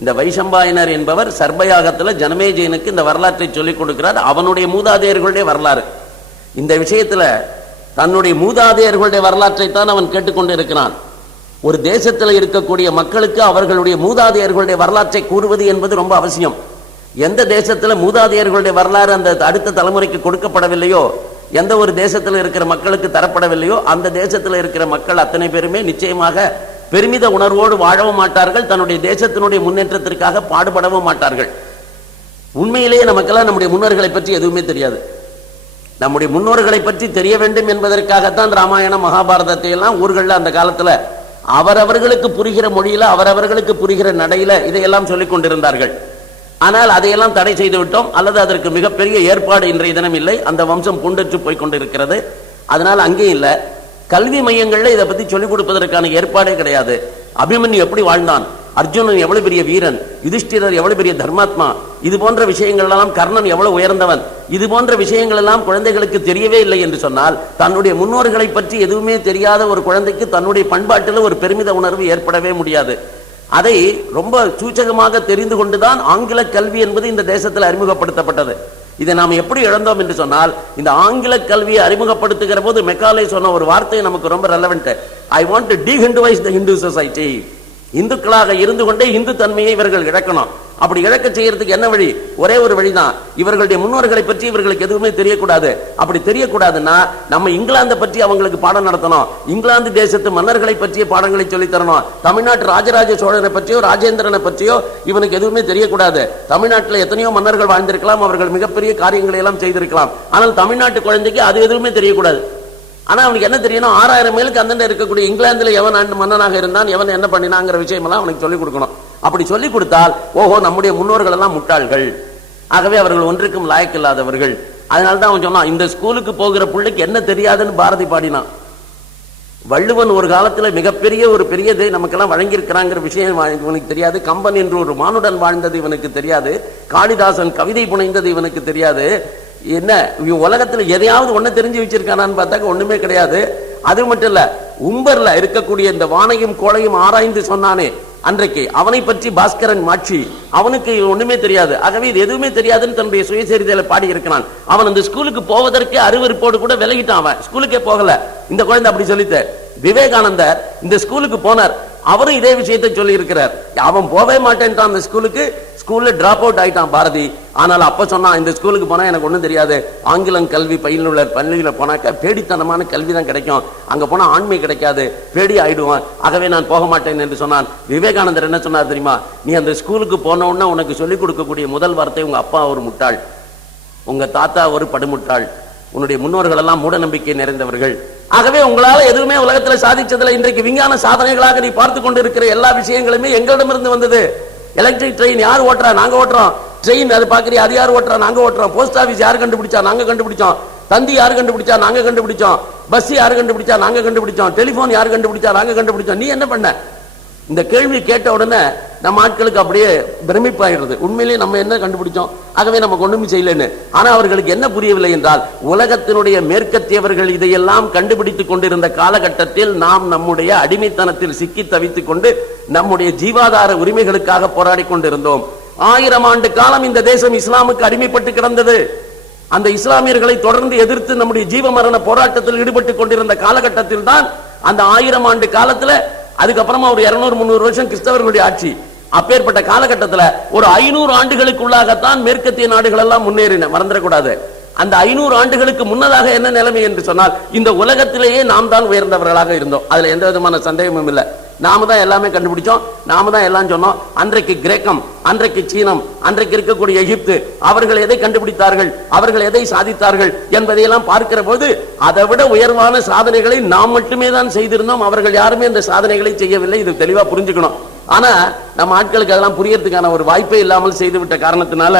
இந்த வைசம்பாயனர் என்பவர் சர்பயாகத்தில் ஜனமேஜயனுக்கு இந்த வரலாற்றை சொல்லிக் கொடுக்கிறார். அவனுடைய மூதாதையர்களுடைய வரலாறு. இந்த விஷயத்துல தன்னுடைய மூதாதையர்களுடைய வரலாற்றை தான் அவன் கேட்டுக்கொண்டிருக்கிறான். ஒரு தேசத்தில் இருக்கக்கூடிய மக்களுக்கு அவர்களுடைய மூதாதையர்களுடைய வரலாற்றை கூறுவது என்பது ரொம்ப அவசியம். எந்த தேசத்தில் மூதாதையர்களுடைய வரலாறு அந்த அடுத்த தலைமுறைக்கு கொடுக்கப்படவில்லையோ, எந்த ஒரு தேசத்தில் இருக்கிற மக்களுக்கு தரப்படவில்லையோ, அந்த தேசத்தில் இருக்கிற மக்கள் அத்தனை பேருமே நிச்சயமாக பெருமித உணர்வோடு வாழவும் மாட்டார்கள், தன்னுடைய தேசத்தினுடைய முன்னேற்றத்திற்காக பாடுபடவும் மாட்டார்கள். உண்மையிலேயே நமக்கெல்லாம் நம்முடைய முன்னோர்களை பற்றி எதுவுமே தெரியாது. நம்முடைய முன்னோர்களை பற்றி தெரிய வேண்டும் என்பதற்காகத்தான் ராமாயணம் மகாபாரதத்தை எல்லாம் ஊர்களில் அந்த காலத்துல அவரவர்களுக்கு புரிகிற மொழியில, அவரவர்களுக்கு புரிகிற நடையில இதையெல்லாம் சொல்லிக் கொண்டிருந்தார்கள். ஆனால் அதையெல்லாம் தடை செய்து விட்டோம், அல்லது அதற்கு மிகப்பெரிய ஏற்பாடு இன்றைய தினம் இல்லை. அந்த வம்சம் புண்டற்று போய் கொண்டிருக்கிறது. அதனால் அங்கே இல்லை. கல்வி மையங்கள்ல இதை பத்தி சொல்லிக் கொடுப்பதற்கான ஏற்பாடே கிடையாது. அபிமன்யு எப்படி வாழ்ந்தான், அர்ஜுனன் எவ்வளவு பெரிய வீரன், யுதிஷ்டிரர் எவ்வளவு பெரிய தர்மாத்மா, இது போன்ற விஷயங்கள் எல்லாம், கர்ணன் எவ்வளவு உயர்ந்தவன், இது போன்ற விஷயங்கள் எல்லாம் குழந்தைகளுக்கு தெரியவே இல்லை என்று சொன்னால், தன்னுடைய முன்னோர்களை பற்றி எதுவுமே தெரியாத ஒரு குழந்தைக்கு தன்னுடைய பண்பாட்டில் ஒரு பெருமித உணர்வு ஏற்படவே முடியாது. அதை ரொம்ப சூச்சகமாக தெரிந்து கொண்டுதான் ஆங்கில கல்வி என்பது இந்த தேசத்தில் அறிமுகப்படுத்தப்பட்டது. இதை நாம் எப்படி இழந்தோம் என்று சொன்னால், இந்த ஆங்கில கல்வியை அறிமுகப்படுத்துகிற போது மெக்காலே சொன்ன ஒரு வார்த்தை நமக்கு ரொம்ப relevant. I want to dehinduise the Hindu society. இந்துக்களாக இருந்து கொண்டே இந்து தன்மையை இவர்கள் இழக்கணும். அப்படி இழக்க செய்யறதுக்கு என்ன வழி? ஒரே ஒரு வழிதான். இவர்களுடைய முன்னோர்களை பற்றி இவர்களுக்கு எதுவுமே தெரியக்கூடாது. அப்படி தெரியக்கூடாதுன்னா நம்ம இங்கிலாந்தை பற்றி அவங்களுக்கு பாடம் நடத்தணும். இங்கிலாந்து தேசத்து மன்னர்களை பற்றிய பாடங்களை சொல்லி தரணும். தமிழ்நாட்டு ராஜராஜ சோழனை பற்றியோ ராஜேந்திரனை பற்றியோ இவனுக்கு எதுவுமே தெரியக்கூடாது. தமிழ்நாட்டில் எத்தனையோ மன்னர்கள் வாழ்ந்திருக்கலாம், அவர்கள் மிகப்பெரிய காரியங்களை எல்லாம் செய்திருக்கலாம். ஆனால் தமிழ்நாட்டு குழந்தைக்கு அது எதுவுமே தெரியக்கூடாது. ஆனா அவனுக்கு என்ன தெரியணும்? 6000 மைலுக்கு அந்த இருக்கக்கூடிய இங்கிலாந்துல எவன் மன்னனாக இருந்தான், எவன் என்ன பண்ணினாங்கிற விஷயம் எல்லாம் அவனுக்கு சொல்லிக் கொடுக்கணும். அப்படி சொல்லிக் கொடுத்தால், ஓஹோ, நம்முடைய முன்னோர்கள் எல்லாம் முட்டாள்கள், ஆகவே அவர்கள் ஒன்றுக்கும் லாயக்கில்லாதவர்கள். அதனால்தான் அவன் சொன்னான், இந்த ஸ்கூலுக்கு போகிற பிள்ளைக்கு என்ன தெரியாதுன்னு பாரதி பாடினான். வள்ளுவன் ஒரு காலத்துல மிகப்பெரிய ஒரு பெரியதை நமக்கெல்லாம் வழங்கியிருக்கிறாங்கிற விஷயம் இவனுக்கு தெரியாது. கம்பன் என்று ஒரு மானுடன் வாழ்ந்தது இவனுக்கு தெரியாது. காளிதாசன் கவிதை புனைந்தது இவனுக்கு தெரியாது. என்ன உலகத்துல எதையாவது ஒண்ணு தெரிஞ்சு வச்சிருக்கானான்னு பார்த்தாக்க ஒண்ணுமே கிடையாது. அது மட்டும் இல்ல, உம்பர்ல இருக்கக்கூடிய இந்த வானையும் கோளையும் ஆராய்ந்து சொன்னானே அன்றைக்கு, அவனை பற்றி பாஸ்கரன் மாட்சி, அவனுக்கு ஒண்ணுமே தெரியாது. ஆகவே இது எதுவுமே தெரியாதுன்னு தன்னுடைய சுயசரிதையில பாடி இருக்கிறான். அவன் அந்த ஸ்கூலுக்கு போவதற்கே அருவருப்போடு கூட விலகிட்டான். அவன் ஸ்கூலுக்கே போகல. இந்த குழந்தை அப்படி சொல்லித்த. விவேகானந்தர் இந்த ஸ்கூலுக்கு போனார், அவரும் இதே விஷயத்தை சொல்லி இருக்கிறார். அவன் போவே மாட்டேன்ட்டான் அந்த ஸ்கூலுக்கு. ஸ்கூல்ல டிராப் அவுட் ஆயிட்டான் பாரதி. ஆனால் அப்ப சொன்னான், இந்த ஸ்கூலுக்கு போனா எனக்கு ஒண்ணும் தெரியாது, ஆங்கிலம் கல்வி பள்ளியில போனாக்க பேடித்தனமான கல்வி தான் கிடைக்கும், அங்க போனா ஆண்மை கிடைக்காது, பேடி ஆயிடுவான், ஆகவே நான் போக மாட்டேன் என்று சொன்னான். விவேகானந்தர் என்ன சொன்னார் தெரியுமா? நீ அந்த ஸ்கூலுக்கு போன உடனே உனக்கு சொல்லிக் கொடுக்கக்கூடிய முதல் வார்த்தை, உங்க அப்பா ஒரு முட்டாள், உங்க தாத்தா ஒரு படுமுட்டாள், உன்னுடைய முன்னோர்கள் எல்லாம் மூட நம்பிக்கை நிறைந்தவர்கள். ஆகவே உங்களால எதுவுமே உலகத்துல சாதிச்சதுல இன்றைக்கு விஞ்ஞான சாதனைகளாக நீ பார்த்து கொண்டு இருக்கிற எல்லா விஷயங்களுமே எங்களிடமிருந்து வந்தது. எலக்ட்ரிக் ட்ரெயின் யார் ஓட்டுறா? நாங்க ஓட்டுறோம். ட்ரெயின் அது பாக்குறீ, அது யார் ஓட்டுறா? நாங்க ஓட்டுறோம். போஸ்ட் ஆபீஸ் யார் கண்டுபிடிச்சா? நாங்க கண்டுபிடிச்சோம். தந்தி யார் கண்டுபிடிச்சா? நாங்க கண்டுபிடிச்சோம். பஸ் யார் கண்டுபிடிச்சா? நாங்க கண்டுபிடிச்சோம். டெலிபோன் யார் கண்டுபிடிச்சா? நாங்க கண்டுபிடிச்சோம். நீ என்ன பண்ண? இந்த கேள்வி கேட்ட உடனே நம்ம ஆட்களுக்கு அப்படியே பிரமிப்பாயிடுறது. உண்மையிலேயே நம்ம என்ன கண்டுபிடிச்சோம், ஆகவே நமக்கு ஒண்ணுமே செய்யலன்னு. ஆனா அவர்களுக்கு என்ன புரியவில்லை என்றால், உலகத்தினுடைய மேற்கத்தியவர்கள் இதையெல்லாம் கண்டுபிடித்துக் கொண்டிருந்த காலகட்டத்தில் நாம் நம்முடைய அடிமைத்தனத்தில் சிக்கி தவித்துக் கொண்டு நம்முடைய ஜீவாதார உரிமைகளுக்காக போராடி கொண்டிருந்தோம். 1000 ஆண்டு காலம் இந்த தேசம் இஸ்லாமுக்கு அடிமைப்பட்டு கிடந்தது. அந்த இஸ்லாமியர்களை தொடர்ந்து எதிர்த்து நம்முடைய ஜீவ மரண போராட்டத்தில் ஈடுபட்டு கொண்டிருந்த காலகட்டத்தில் தான் அந்த 1000 ஆண்டு காலத்துல, அதுக்கப்புறமா ஒரு 200-300 வருஷம் கிறிஸ்தவர்களுடைய ஆட்சி. அப்பேற்பட்ட காலகட்டத்தில் ஒரு 500 ஆண்டுகளுக்குள்ளாகத்தான் மேற்கத்திய நாடுகள் எல்லாம் முன்னேறின. மறந்துடக்கூடாது. அந்த 500 ஆண்டுகளுக்கு முன்னதாக என்ன நிலைமை என்று சொன்னால், இந்த உலகத்திலேயே நாம் தான் உயர்ந்தவர்களாக இருந்தோம். அதுல எந்த விதமான சந்தேகமும் இல்லை. நாம தான் எல்லாமே கண்டுபிடிச்சோம், நாம தான் எல்லாம் சொன்னோம். அன்றைக்கு கிரேக்கம், அன்றைக்கு சீனம், அன்றைக்கு இருக்கக்கூடிய எகிப்து, அவர்கள் எதை கண்டுபிடித்தார்கள், அவர்கள் எதை சாதித்தார்கள் என்பதையெல்லாம் பார்க்கிற போது அதை விட உயர்வான சாதனைகளை நாம் மட்டுமே தான் செய்திருந்தோம். அவர்கள் யாருமே இந்த சாதனைகளை செய்யவில்லை. இது தெளிவா புரிஞ்சுக்கணும். ஆனா நம்ம ஆட்களுக்கு அதெல்லாம் புரியறதுக்கான ஒரு வாய்ப்பே இல்லாமல் செய்துவிட்ட காரணத்தினால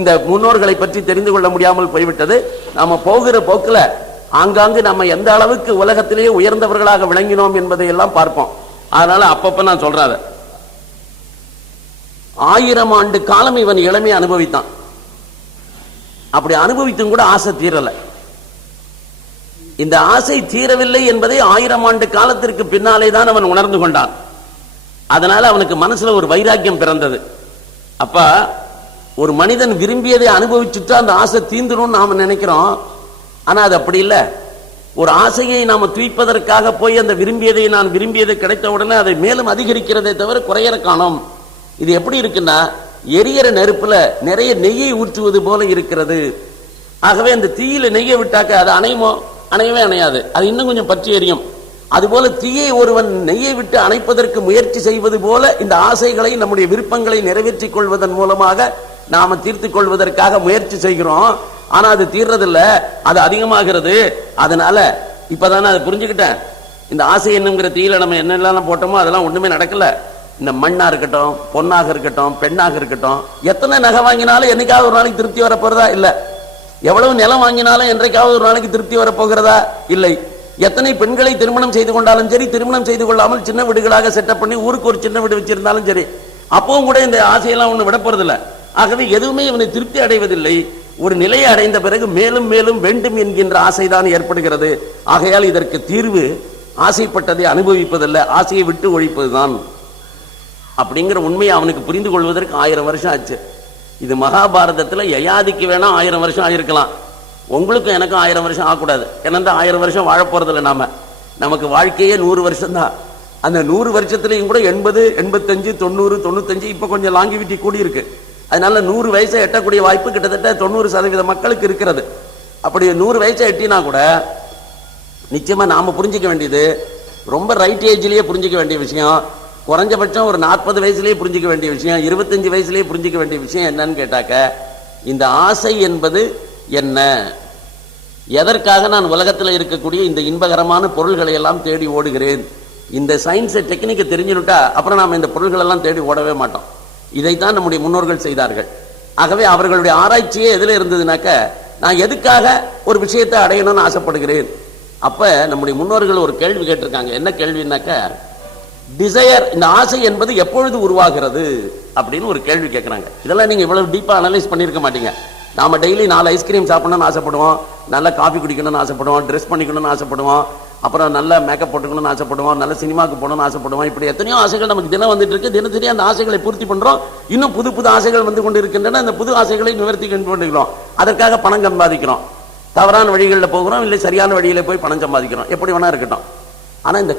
இந்த முன்னோர்களை பற்றி தெரிந்து கொள்ள முடியாமல் போய்விட்டது. நாம போகிற போக்குல ஆங்காங்கு நம்ம எந்த அளவுக்கு உலகத்திலேயே உயர்ந்தவர்களாக விளங்கினோம் என்பதை எல்லாம் பார்ப்போம். அதனால அப்பப்ப நான் சொல்றாத 1000 ஆண்டு காலம் இவன் இளமையை அனுபவித்தான். அப்படி அனுபவித்தும் கூட ஆசை தீரல. இந்த ஆசை தீரவில்லை என்பதை 1000 ஆண்டு காலத்திற்கு பின்னாலே தான் அவன் உணர்ந்து கொண்டான். அதனால அவனுக்கு மனசுல ஒரு வைராக்கியம் பிறந்தது. அப்ப ஒரு மனிதன் விரும்பியதை அனுபவிச்சுட்டா அந்த ஆசை தீந்துடும் நாம நினைக்கிறோம். ஆனா அது அப்படி இல்லை. ஒரு ஆசையை நாம தூய்ப்பதற்காக போய் அந்த விரும்பியதை, நான் விரும்பியதை கிடைத்த உடனே அதை மேலும் அதிகரிக்கிறதை தவிர குறையற காணோம். இது எப்படி இருக்குன்னா, எரியற நெருப்புல நிறைய நெய்யை ஊற்றுவது போல இருக்கிறது. ஆகவே அந்த தீயில நெய்யை விட்டாக்க அது அணையுமோ? அணையவே அணையாது. அது இன்னும் கொஞ்சம் பற்றி எரியும். அதுபோல தீயை ஒருவன் நெய்யை விட்டு அணைப்பதற்கு முயற்சி செய்வது போல இந்த ஆசைகளை, நம்முடைய விருப்பங்களை நிறைவேற்றிக் கொள்வதன் மூலமாக நாம தீர்த்துக் கொள்வதற்காக முயற்சி செய்கிறோம். ஆனா அது தீர்றதில்ல, அது அதிகமாகிறது. அதனால இப்பதானே அதை புரிஞ்சுக்கிட்டேன். இந்த ஆசை என்னங்கிற தீயில நம்ம என்னெல்லாம் போட்டோமோ அதெல்லாம் ஒண்ணுமே நடக்கல. இந்த மண்ணா இருக்கட்டும், பொன்னாக இருக்கட்டும், பெண்ணாக இருக்கட்டும், எத்தனை நகை வாங்கினாலும் என்னைக்காவது ஒரு நாளைக்கு திருப்தி வர போறதா இல்ல. எவ்வளவு நிலம் வாங்கினாலும் என்றைக்காவது ஒரு நாளைக்கு திருப்தி வர போகிறதா இல்லை. எத்தனை பெண்களை திருமணம் செய்து கொண்டாலும் சரி, திருமணம் செய்து கொள்ளாமல் சின்ன வீடுகளாக செட்டப் பண்ணி ஊருக்கு ஒரு சின்ன வீடு வச்சிருந்தாலும் சரி, அப்பவும் கூட இந்த ஆசையெல்லாம் ஒண்ணு விட போறதில்ல. ஆகவே எதுவுமே இவனை திருப்தி அடைவதில்லை. ஒரு நிலையை அடைந்த பிறகு மேலும் மேலும் வேண்டும் என்கின்ற ஆசைதான் ஏற்படுகிறது. ஆகையால் இதற்கு தீர்வு ஆசைப்பட்டதை அனுபவிப்பதில்லை, ஆசையை விட்டு ஒழிப்பதுதான் அப்படிங்கிற உண்மையை அவனுக்கு புரிந்து கொள்வதற்கு 1000 வருஷம் ஆச்சு. இது மகாபாரதத்தில் யயாதிக்கு வேணா 1000 வருஷம் ஆயிருக்கலாம். உங்களுக்கும் எனக்கும் 1000 வருஷம் ஆகக்கூடாது. ஏன்னா 1000 வருஷம் வாழ போறதில்லை. நமக்கு வாழ்க்கையே 100 வருஷம் தான். அந்த 100 வருஷத்துலையும் கூட 80, 85, 90, 95 இப்ப கொஞ்சம் லாங்கிவிட்டி கூடி இருக்கு. அதனால 100 வயசை எட்டக்கூடிய வாய்ப்பு கிட்டத்தட்ட 90% மக்களுக்கு இருக்கிறது. அப்படி 100 வயசை எட்டினா கூட நிச்சயமா நாம புரிஞ்சிக்க வேண்டியது, ரொம்ப ரைட் ஏஜ்லயே புரிஞ்சிக்க வேண்டிய விஷயம், குறைஞ்சபட்சம் ஒரு 40 வயசுலயே புரிஞ்சிக்க வேண்டிய விஷயம், 25 வயசுலயே புரிஞ்சிக்க வேண்டிய விஷயம் என்னன்னு கேட்டாக்க, இந்த ஆசை என்பது என்ன, எதற்காக நான் உலகத்தில் இருக்கக்கூடிய இந்த இன்பகரமான பொருள்களை எல்லாம் தேடி ஓடுகிறேன். இந்த சயின்ஸை டெக்னிக்கை தெரிஞ்சுட்டா அப்புறம் நாம இந்த பொருள்கள் எல்லாம் தேடி ஓடவே மாட்டோம். இதைத்தான் நம்முடைய முன்னோர்கள் செய்தார்கள். ஆகவே அவர்களுடைய ஆராய்ச்சியே எதுல இருந்ததுனாக்க, நான் எதுக்காக ஒரு விஷயத்தை அடையணும்னு ஆசைப்படுகிறேன். அப்ப நம்முடைய முன்னோர்கள் ஒரு கேள்வி கேட்டிருக்காங்க. என்ன கேள்வினாக்க, டிசையர், இந்த ஆசை என்பது எப்பொழுது உருவாகிறது அப்படின்னு ஒரு கேள்வி கேட்கிறாங்க. இதெல்லாம் நீங்க இவ்வளவு டீப்பா அனலைஸ் பண்ணிருக்க மாட்டீங்க. நாம டெய்லி 4 ஐஸ்கிரீம் சாப்பிடணும்னு ஆசைப்படுவோம், நல்ல காஃபி குடிக்கணும்னு ஆசைப்படுவோம், ட்ரெஸ் பண்ணிக்கணும்னு ஆசைப்படுவோம், அப்புறம் நல்ல மேக்கப் போட்டுக்கணும்னு ஆசைப்படுவோம், நல்ல சினிமாவுக்கு போகணும்னு ஆசைப்படுவோம். இப்படி எத்தனையோ ஆசைகள் நமக்கு தினம் வந்துட்டு இருக்கு. தினசரி அந்த ஆசைகளை பூர்த்தி பண்றோம். இன்னும் புது புது ஆசைகள் வந்து கொண்டு இருக்கின்றன. அந்த புது ஆசைகளை நிவர்த்தி கொண்டிருக்கிறோம். அதற்காக பணம் சம்பாதிக்கிறோம். தவறான வழிகளில் போகிறோம், இல்லை சரியான வழியில போய் பணம் சம்பாதிக்கிறோம். எப்படி வேணா இருக்கட்டும். ஆனா இந்த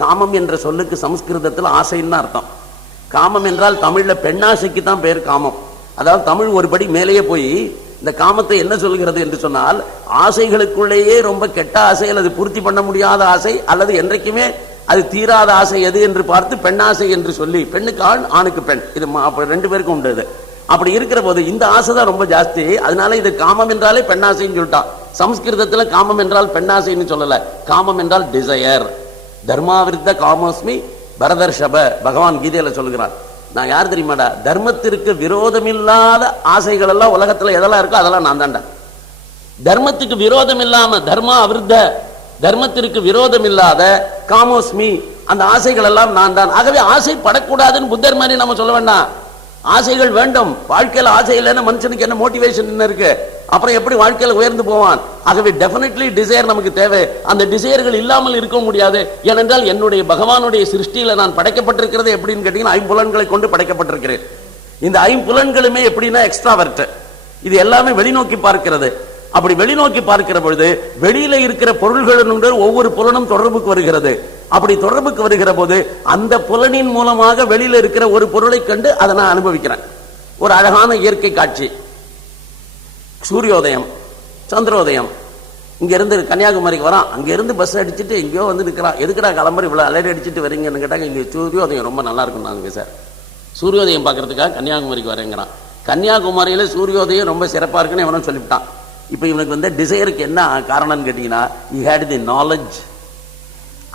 காமம் என்ற சொல்லுக்கு சமஸ்கிருதத்தில் ஆசைன்னு அர்த்தம். காமம் என்றால் தமிழ்ல பெண்ணாசைக்கு தான் பெயர் காமம். அதாவது தமிழ் ஒரு படி மேலேயே போய் இந்த காமத்தை என்ன சொல்கிறது என்று சொன்னால், ஆசைகளுக்குள்ளேயே ரொம்ப கெட்ட ஆசை, அல்லது பூர்த்தி பண்ண முடியாத ஆசை, அல்லது என்றைக்குமே அது தீராத ஆசை எது என்று பார்த்து பெண்ணாசை என்று சொல்லி, பெண்ணுக்கு ஆண், ஆணுக்கு பெண், இது 2 பேருக்கும் உண்டு. அப்படி இருக்கிற போது இந்த ஆசை தான் ரொம்ப ஜாஸ்தி. அதனால இது காமம் என்றாலே பெண்ணாசைன்னு சொல்லிட்டான். சமஸ்கிருதத்தில் காமம் என்றால் பெண்ணாசைன்னு சொல்லல. காமம் என்றால் டிசையர். தர்மாவிருத்த காமோஸ்மி பரதர்ஷப, பகவான் கீதையில சொல்லுகிறார். நான் யார் தெரியுமாடா? தர்மத்திற்கு விரோதமில்லாத ஆசைகள் எல்லாம் உலகத்துல எதெல்லாம் இருக்கோ அதெல்லாம் நான் தான்டா. தர்மத்துக்கு விரோதம் இல்லாம, தர்மா அவிருத்த, தர்மத்திற்கு விரோதம் இல்லாத காமோஸ்மி, அந்த ஆசைகள் எல்லாம் நான் தான். ஆகவே ஆசைப்படக்கூடாதுன்னு புத்தர் மாதிரி நம்ம சொல்ல வேண்டாம். ஆசைகள் வேண்டும். வாழ்க்கையில ஆசை இல்லைன்னா மனுஷனுக்கு என்ன மோட்டிவேஷன் என்ன இருக்கு? அப்புறம் எப்படி வாழ்க்கையில உயர்ந்து போவான்? ஆகவே டெஃபினெட்லி டிசைர் நமக்கு தேவை. அந்த டிசைர்கள் இல்லாமல் இருக்க முடியாது. ஏனென்றால் என்னுடைய பகவானுடைய சிருஷ்டியில நான் படைக்கப்பட்டிருக்கிறது எப்படின்னு கேட்டீங்கன்னா, 5 புலன்களை கொண்டு படைக்கப்பட்டிருக்கிறேன். இந்த 5 புலன்களுமே எப்படின்னா எக்ஸ்ட்ராவர்ட். இது எல்லாமே வெளிநோக்கி பார்க்கிறது. அப்படி வெளிநோக்கி பார்க்கிற பொழுது வெளியில இருக்கிற பொருள்களுடன் ஒவ்வொரு புலனும் தொடர்புக்கு வருகிறது. அப்படி தொடர்புக்கு வருகிற போது அந்த புலனின் மூலமாக வெளியில இருக்கிற ஒரு பொருளை கண்டு அதை நான் அனுபவிக்கிறேன். ஒரு அழகான இயற்கை காட்சி, சூரியோதயம், சந்திரோதயம், இங்கேருந்து கன்னியாகுமரிக்கு வரான், அங்கேருந்து பஸ் அடிச்சுட்டு எங்கேயோ வந்து நிற்கிறான். எதுக்குடா கிளம்புற இவ்வளோ அலறி அடிச்சுட்டு வரீங்கன்னு கேட்டாங்க. இங்கே சூரியோதயம் ரொம்ப நல்லா இருக்கும் நாங்க சார், சூரியோதயம் பார்க்கறதுக்காக கன்னியாகுமரிக்கு வரேங்கிறான். கன்னியாகுமரியில் சூரியோதயம் ரொம்ப சிறப்பாக இருக்குன்னு எவனும் சொல்லிவிட்டான். இப்போ இவனுக்கு வந்து டிசைருக்கு என்ன காரணம்னு கேட்டிங்கன்னா, he had the knowledge.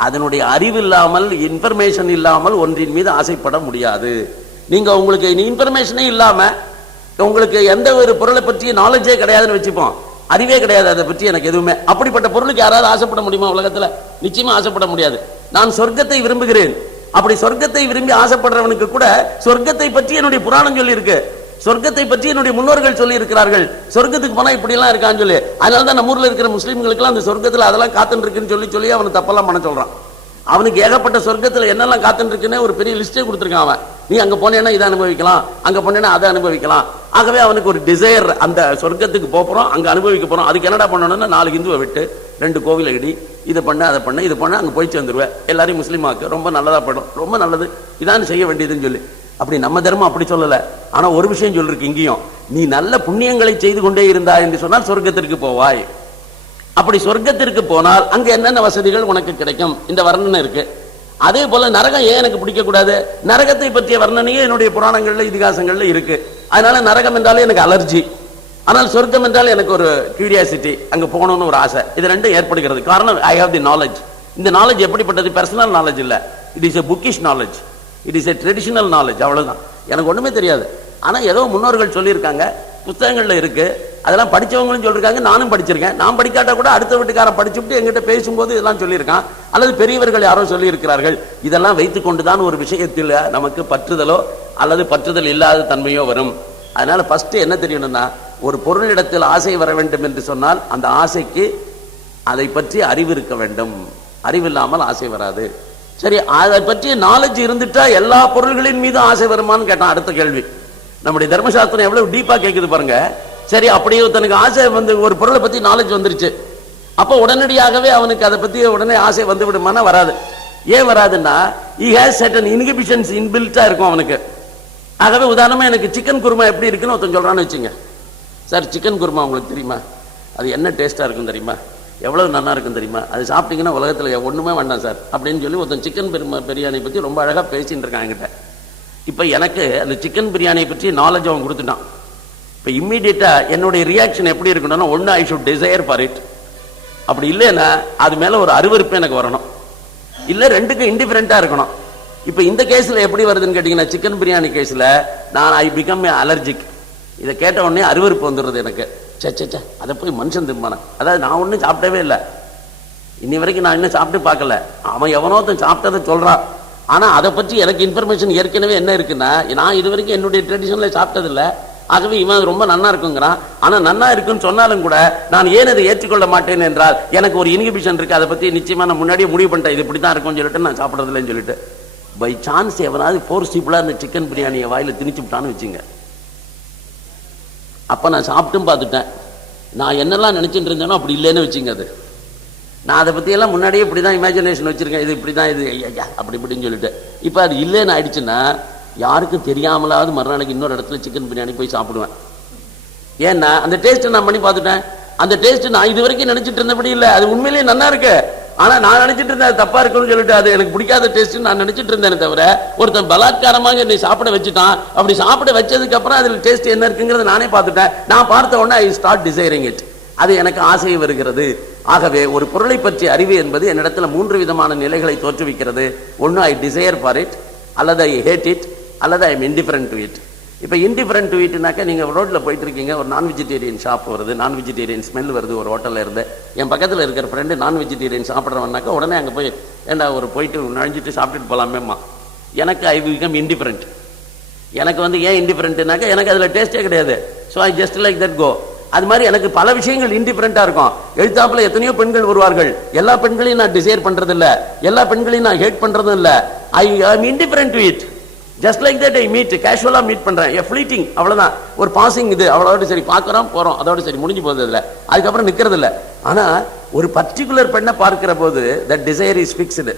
அதனுடைய அறிவு இல்லாமல், இன்ஃபர்மேஷன் இல்லாமல் ஒன்றின் மீது ஆசைப்பட முடியாது. நீங்கள் உங்களுக்கு இன்ஃபர்மேஷனே இல்லாமல், உங்களுக்கு எந்த ஒரு பொருளை பற்றிய நாலேஜே கிடையாதுன்னு வச்சுப்போம், அறிவே கிடையாது அதை பற்றி எனக்கு எதுவுமே, அப்படிப்பட்ட பொருளுக்கு யாராவது ஆசைப்பட முடியுமா உலகத்தில்? நிச்சயமா ஆசைப்பட முடியாது. நான் சொர்க்கத்தை விரும்புகிறேன், அப்படி சொர்க்கத்தை விரும்பி ஆசைப்படுறவனுக்கு கூட சொர்க்கத்தை பற்றி என்னுடைய புராணம் சொல்லி இருக்கு, சொர்க்கத்தை பற்றி என்னுடைய முன்னோர்கள் சொல்லி இருக்கிறார்கள், சொர்க்கத்துக்கு போனா இப்படி எல்லாம் இருக்கான்னு சொல்லி. அதனால தான் நம்ம ஊர்ல இருக்கிற முஸ்லீம்களுக்கு அந்த சொர்க்கத்துல அதெல்லாம் காத்துட்டு இருக்குன்னு சொல்லி அவனை தப்பெல்லாம் பண்ண சொல்றான். அவனுக்கு ஏகப்பட்ட சொர்க்கத்துல என்னெல்லாம் காத்துட்டு இருக்குன்னு ஒரு பெரிய லிஸ்டே கொடுத்துருக்கான் அவன். நீ அங்க போனேன்னா இதை அனுபவிக்கலாம், அங்க போனேன்னா அதை அனுபவிக்கலாம். ஆகவே அவனுக்கு ஒரு டிசைர், அந்த சொர்க்கத்துக்கு போறோம், அங்க அனுபவிக்க போறோம். அதுக்கு என்னடா பண்ணணும்னா 4 ஹிந்துவை விட்டு 2 கோவிலை இடி, இதை பண்ண அதை பண்ண இது பண்ண, அங்க போய் சேர்ந்துருவேன், எல்லாரையும் முஸ்லீமாக்கு ரொம்ப நல்லதா படும், ரொம்ப நல்லது, இதான் செய்ய வேண்டியதுன்னு சொல்லி. அப்படி நம்ம தர்மம் அப்படி சொல்லல. ஆனா ஒரு விஷயம் சொல்லிருக்கு இங்கேயும், நீ நல்ல புண்ணியங்களை செய்து கொண்டே இருந்தா என்று சொன்னால் சொர்க்கத்திற்கு போவாய். அப்படி சொர்க்கத்திற்கு போனால் அங்க என்னென்ன வசதிகள் உனக்கு கிடைக்கும், இந்த வர்ணனை இருக்கு. அதே போல நரகம் ஏன் எனக்கு பிடிக்க கூடாது, நரகத்தை பற்றிய வர்ணனையே என்னுடைய புராணங்கள்ல இதிகாசங்கள்ல இருக்கு. அதனால நரகம் என்றாலே எனக்கு அலர்ஜி, ஆனால் சொர்க்கம் என்றால் எனக்கு ஒரு கியூரியாசிட்டி, அங்க போகணும்னு ஒரு ஆசை. இது ரெண்டும் ஏற்படுகிறது. காரணம், ஐ ஹேவ் தி நாலேஜ். இந்த நாலேஜ் எப்படிப்பட்டது? பர்சனல் நாலேஜ் இல்ல, it is a bookish knowledge, it is a traditional knowledge. அவ்வளவுதான். எனக்கு ஒண்ணுமே தெரியாது, ஆனா ஏதோ முன்னோர்கள் சொல்லியிருக்காங்க, புத்தகங்கள்ல இருக்கு, அதெல்லாம் படிச்சவங்களும் சொல்லிருக்காங்க, நானும் படிச்சிருக்கேன். நான் படிக்காட்டா கூட அடுத்த வீட்டுக்காரன் படிச்சுட்டு எங்கிட்ட பேசும்போது இதெல்லாம் சொல்லியிருக்கான், அல்லது பெரியவர்கள் யாரோ சொல்லி இருக்கிறார்கள். இதெல்லாம் வைத்துக் கொண்டுதான் ஒரு விஷயத்தில் நமக்கு பற்றுதலோ அல்லது பற்றுதல் இல்லாத தன்மையோ வரும். அதனால ஃபர்ஸ்ட் என்ன தெரியணும்னா, ஒரு பொருளிடத்தில் ஆசை வர வேண்டும் என்று சொன்னால் அந்த ஆசைக்கு அதை பற்றி அறிவு இருக்க வேண்டும். அறிவில்லாமல் ஆசை வராது. சரி, அதை பற்றிய நாலேஜ் இருந்துட்டா எல்லா பொருள்களின் மீது ஆசை வருமானு கேட்டான். அடுத்த கேள்வி, நம்முடைய தர்மசாஸ்திரம் எவ்வளவு டீப்பா கேட்குது பாருங்க. சரி, அப்படியே தனக்கு ஆசை வந்து ஒரு பொருளை பத்தி நாலேஜ் வந்துருச்சு, அப்போ உடனடியாகவே அவனுக்கு அதை பத்தி உடனே ஆசை வந்து விடுமானா வராது. ஏன் வராதுன்னா, he has certain inhibitions inbuilt-ஆ இருக்கும் அவனுக்கு. ஆகவே உதாரணமா எனக்கு சிக்கன் குருமா எப்படி இருக்குன்னு ஒருத்தன் சொல்றான்னு வச்சுங்க. சார், சிக்கன் குருமா உங்களுக்கு தெரியுமா, அது என்ன டேஸ்டா இருக்கும் தெரியுமா, எவ்வளவு நல்லா இருக்கும் தெரியுமா, அது சாப்பிட்டீங்கன்னா உலகத்துல ஒண்ணுமே வேண்டாம் சார் அப்படின்னு சொல்லி ஒருத்தன் சிக்கன் பிரியாணி பத்தி ரொம்ப அழகா பேசிட்டு இருக்கான் என்கிட்ட. இப்ப எனக்கு அந்த சிக்கன் பிரியாணியை பற்றி நாலேஜ் அவன் கொடுத்துட்டான். இப்ப இம்மீடியட்டா என்னுடைய ரியாக்ஷன் எப்படி இருக்கணும்னா, ஒன்னு I should desire for it, அப்படி இல்லைன்னா அது மேல ஒரு அருவருப்பு எனக்கு வரணும், இல்ல ரெண்டுக்கும் இன்டிஃபரெண்டா இருக்கணும். இப்ப இந்த கேஸ்ல எப்படி வருதுன்னு கேட்டீங்கன்னா, சிக்கன் பிரியாணி கேஸ்ல நான் ஐ பிகம் அலர்ஜிக். இதை கேட்ட உடனே அருவருப்பு வந்துடுறது எனக்கு. சே, அதை போய் மனுஷன் திரும்பான, அதாவது நான் ஒன்றும் சாப்பிட்டவே இல்லை, இன்னி வரைக்கும் நான் இன்னும் சாப்பிட்டு பார்க்கல, அவன் எவனோ சாப்பிட்டதை சொல்றான். ஆனா அதை பற்றி எனக்கு இன்ஃபர்மேஷன் ஏற்கனவே என்ன இருக்குன்னா, நான் இது வரைக்கும் என்னுடைய ட்ரெடிஷன்ல சாப்பிட்டதில்லை, ஆகவே இவன் ரொம்ப நன்னா இருக்குங்கிறான். ஆனா நன்னா இருக்குன்னு சொன்னாலும் கூட நான் ஏன் அதை ஏற்றுக்கொள்ள மாட்டேன் என்றால் எனக்கு ஒரு இன்ஹிபிஷன் இருக்கு, அதை பத்தி நிச்சயமா நான் முன்னாடியே முடிவு பண்ணிட்டேன், இது இப்படித்தான் இருக்கும்னு சொல்லிட்டு நான் சாப்பிட்றதில்லைன்னு சொல்லிட்டு. பை சான்ஸ் எவனாவது ஃபோர்சிபிளா இந்த சிக்கன் பிரியாணியை வாயில திணிச்சுட்டான்னு வச்சுங்க, அப்ப நான் சாப்பிட்டும் பார்த்துட்டேன், நான் என்னெல்லாம் நினைச்சிட்டு இருந்தேனோ அப்படி இல்லைன்னு வச்சுங்க. அது நான் அதை பத்தி எல்லாம் முன்னாடியே இப்படிதான் இமேஜினேஷன் வச்சிருக்கேன், இது இப்படிதான், இது அப்படி இப்படின்னு சொல்லிட்டு. இப்ப அது இல்லைன்னு ஆயிடுச்சுன்னா யாருக்கும் தெரியாமலாவது மறுநாளைக்கு இன்னொரு இடத்துல சிக்கன் பிரியாணி போய் சாப்பிடுவேன். ஏன்னா அந்த டேஸ்ட் நான் பண்ணி பார்த்துட்டேன். அந்த டேஸ்ட் நான் இது வரைக்கும் நினைச்சிட்டு இருந்தபடி இல்லை, அது உண்மையிலேயே நல்லா இருக்கு. ஆனா நான் நினைச்சிட்டு இருந்தேன் அது தப்பா இருக்குன்னு சொல்லிட்டு, அது எனக்கு பிடிக்காத டேஸ்ட் நான் நினைச்சிட்டு இருந்தேனே தவிர, ஒருத்தன் பலாத்காரமாக என்னை சாப்பிட வச்சுட்டான். அப்படி சாப்பிட வச்சதுக்கு அப்புறம் அதுல டேஸ்ட் என்ன இருக்குங்கிறத நானே பார்த்துட்டேன். நான் பார்த்த உடனே ஐ ஸ்டார்ட் டிசைரிங் இட், அது எனக்கு ஆசை வருகிறது. ஆகவே ஒரு பொருளை பற்றி அறிவு என்பது என்னிடத்துல 3 விதமான நிலைகளை தோற்றுவிக்கிறது. ஒன்னு ஐ டிசைர் ஃபார் இட், அல்லது ஐ ஹேட் இட், அல்லது I am indifferent to it. இப்போ இன்டிஃபரண்ட் டு இட்னாக்கா, நீங்கள் ரோட்டில் போயிட்டு இருக்கீங்க, ஒரு நான் வெஜிடேரியன் ஷாப் வருது, நான் வெஜிடேரியன் ஸ்மெல் வருது ஒரு ஹோட்டலில் இருந்து. என் பக்கத்தில் இருக்கிற ஃப்ரெண்டு நான் வெஜிடேரியன் சாப்பிட்றவனாக்கா உடனே அங்கே போய் ஏண்டா ஒரு போயிட்டு நுழைஞ்சிட்டு சாப்பிட்டுட்டு போகலாமேம்மா. எனக்கு ஐ பிகம் இன்டிஃபரண்ட். எனக்கு வந்து ஏன் இன்டிஃபரண்ட்னாக்கா, எனக்கு அதில் டேஸ்டே கிடையாது. So I just like that go. அது மாதிரி எனக்கு பல விஷயங்கள் இன்டிஃபரண்டா இருக்கும். எழுத்தாப்புல எத்தனையோ பெண்கள் வருவார்கள், எல்லா பெண்களையும் நான் டிசைர் பண்றது இல்ல, எல்லா பெண்களையும் நான் ஹேட் பண்றதும் இல்ல. ஐ am indifferent to it. Just like that I meet, casually meet பண்றேன், a fleeting, அவ்வளவுதான், ஒரு பாசிங், இது அவ்வளோட சரி, பார்க்கறோம் போறோம், அதோட சரி முடிஞ்சு போகுது இல்லை, அதுக்கப்புறம் நிக்கிறது இல்லை. ஆனா ஒரு பர்டிகுலர் பெண்ணை பார்க்கிற போது that desire is fixed.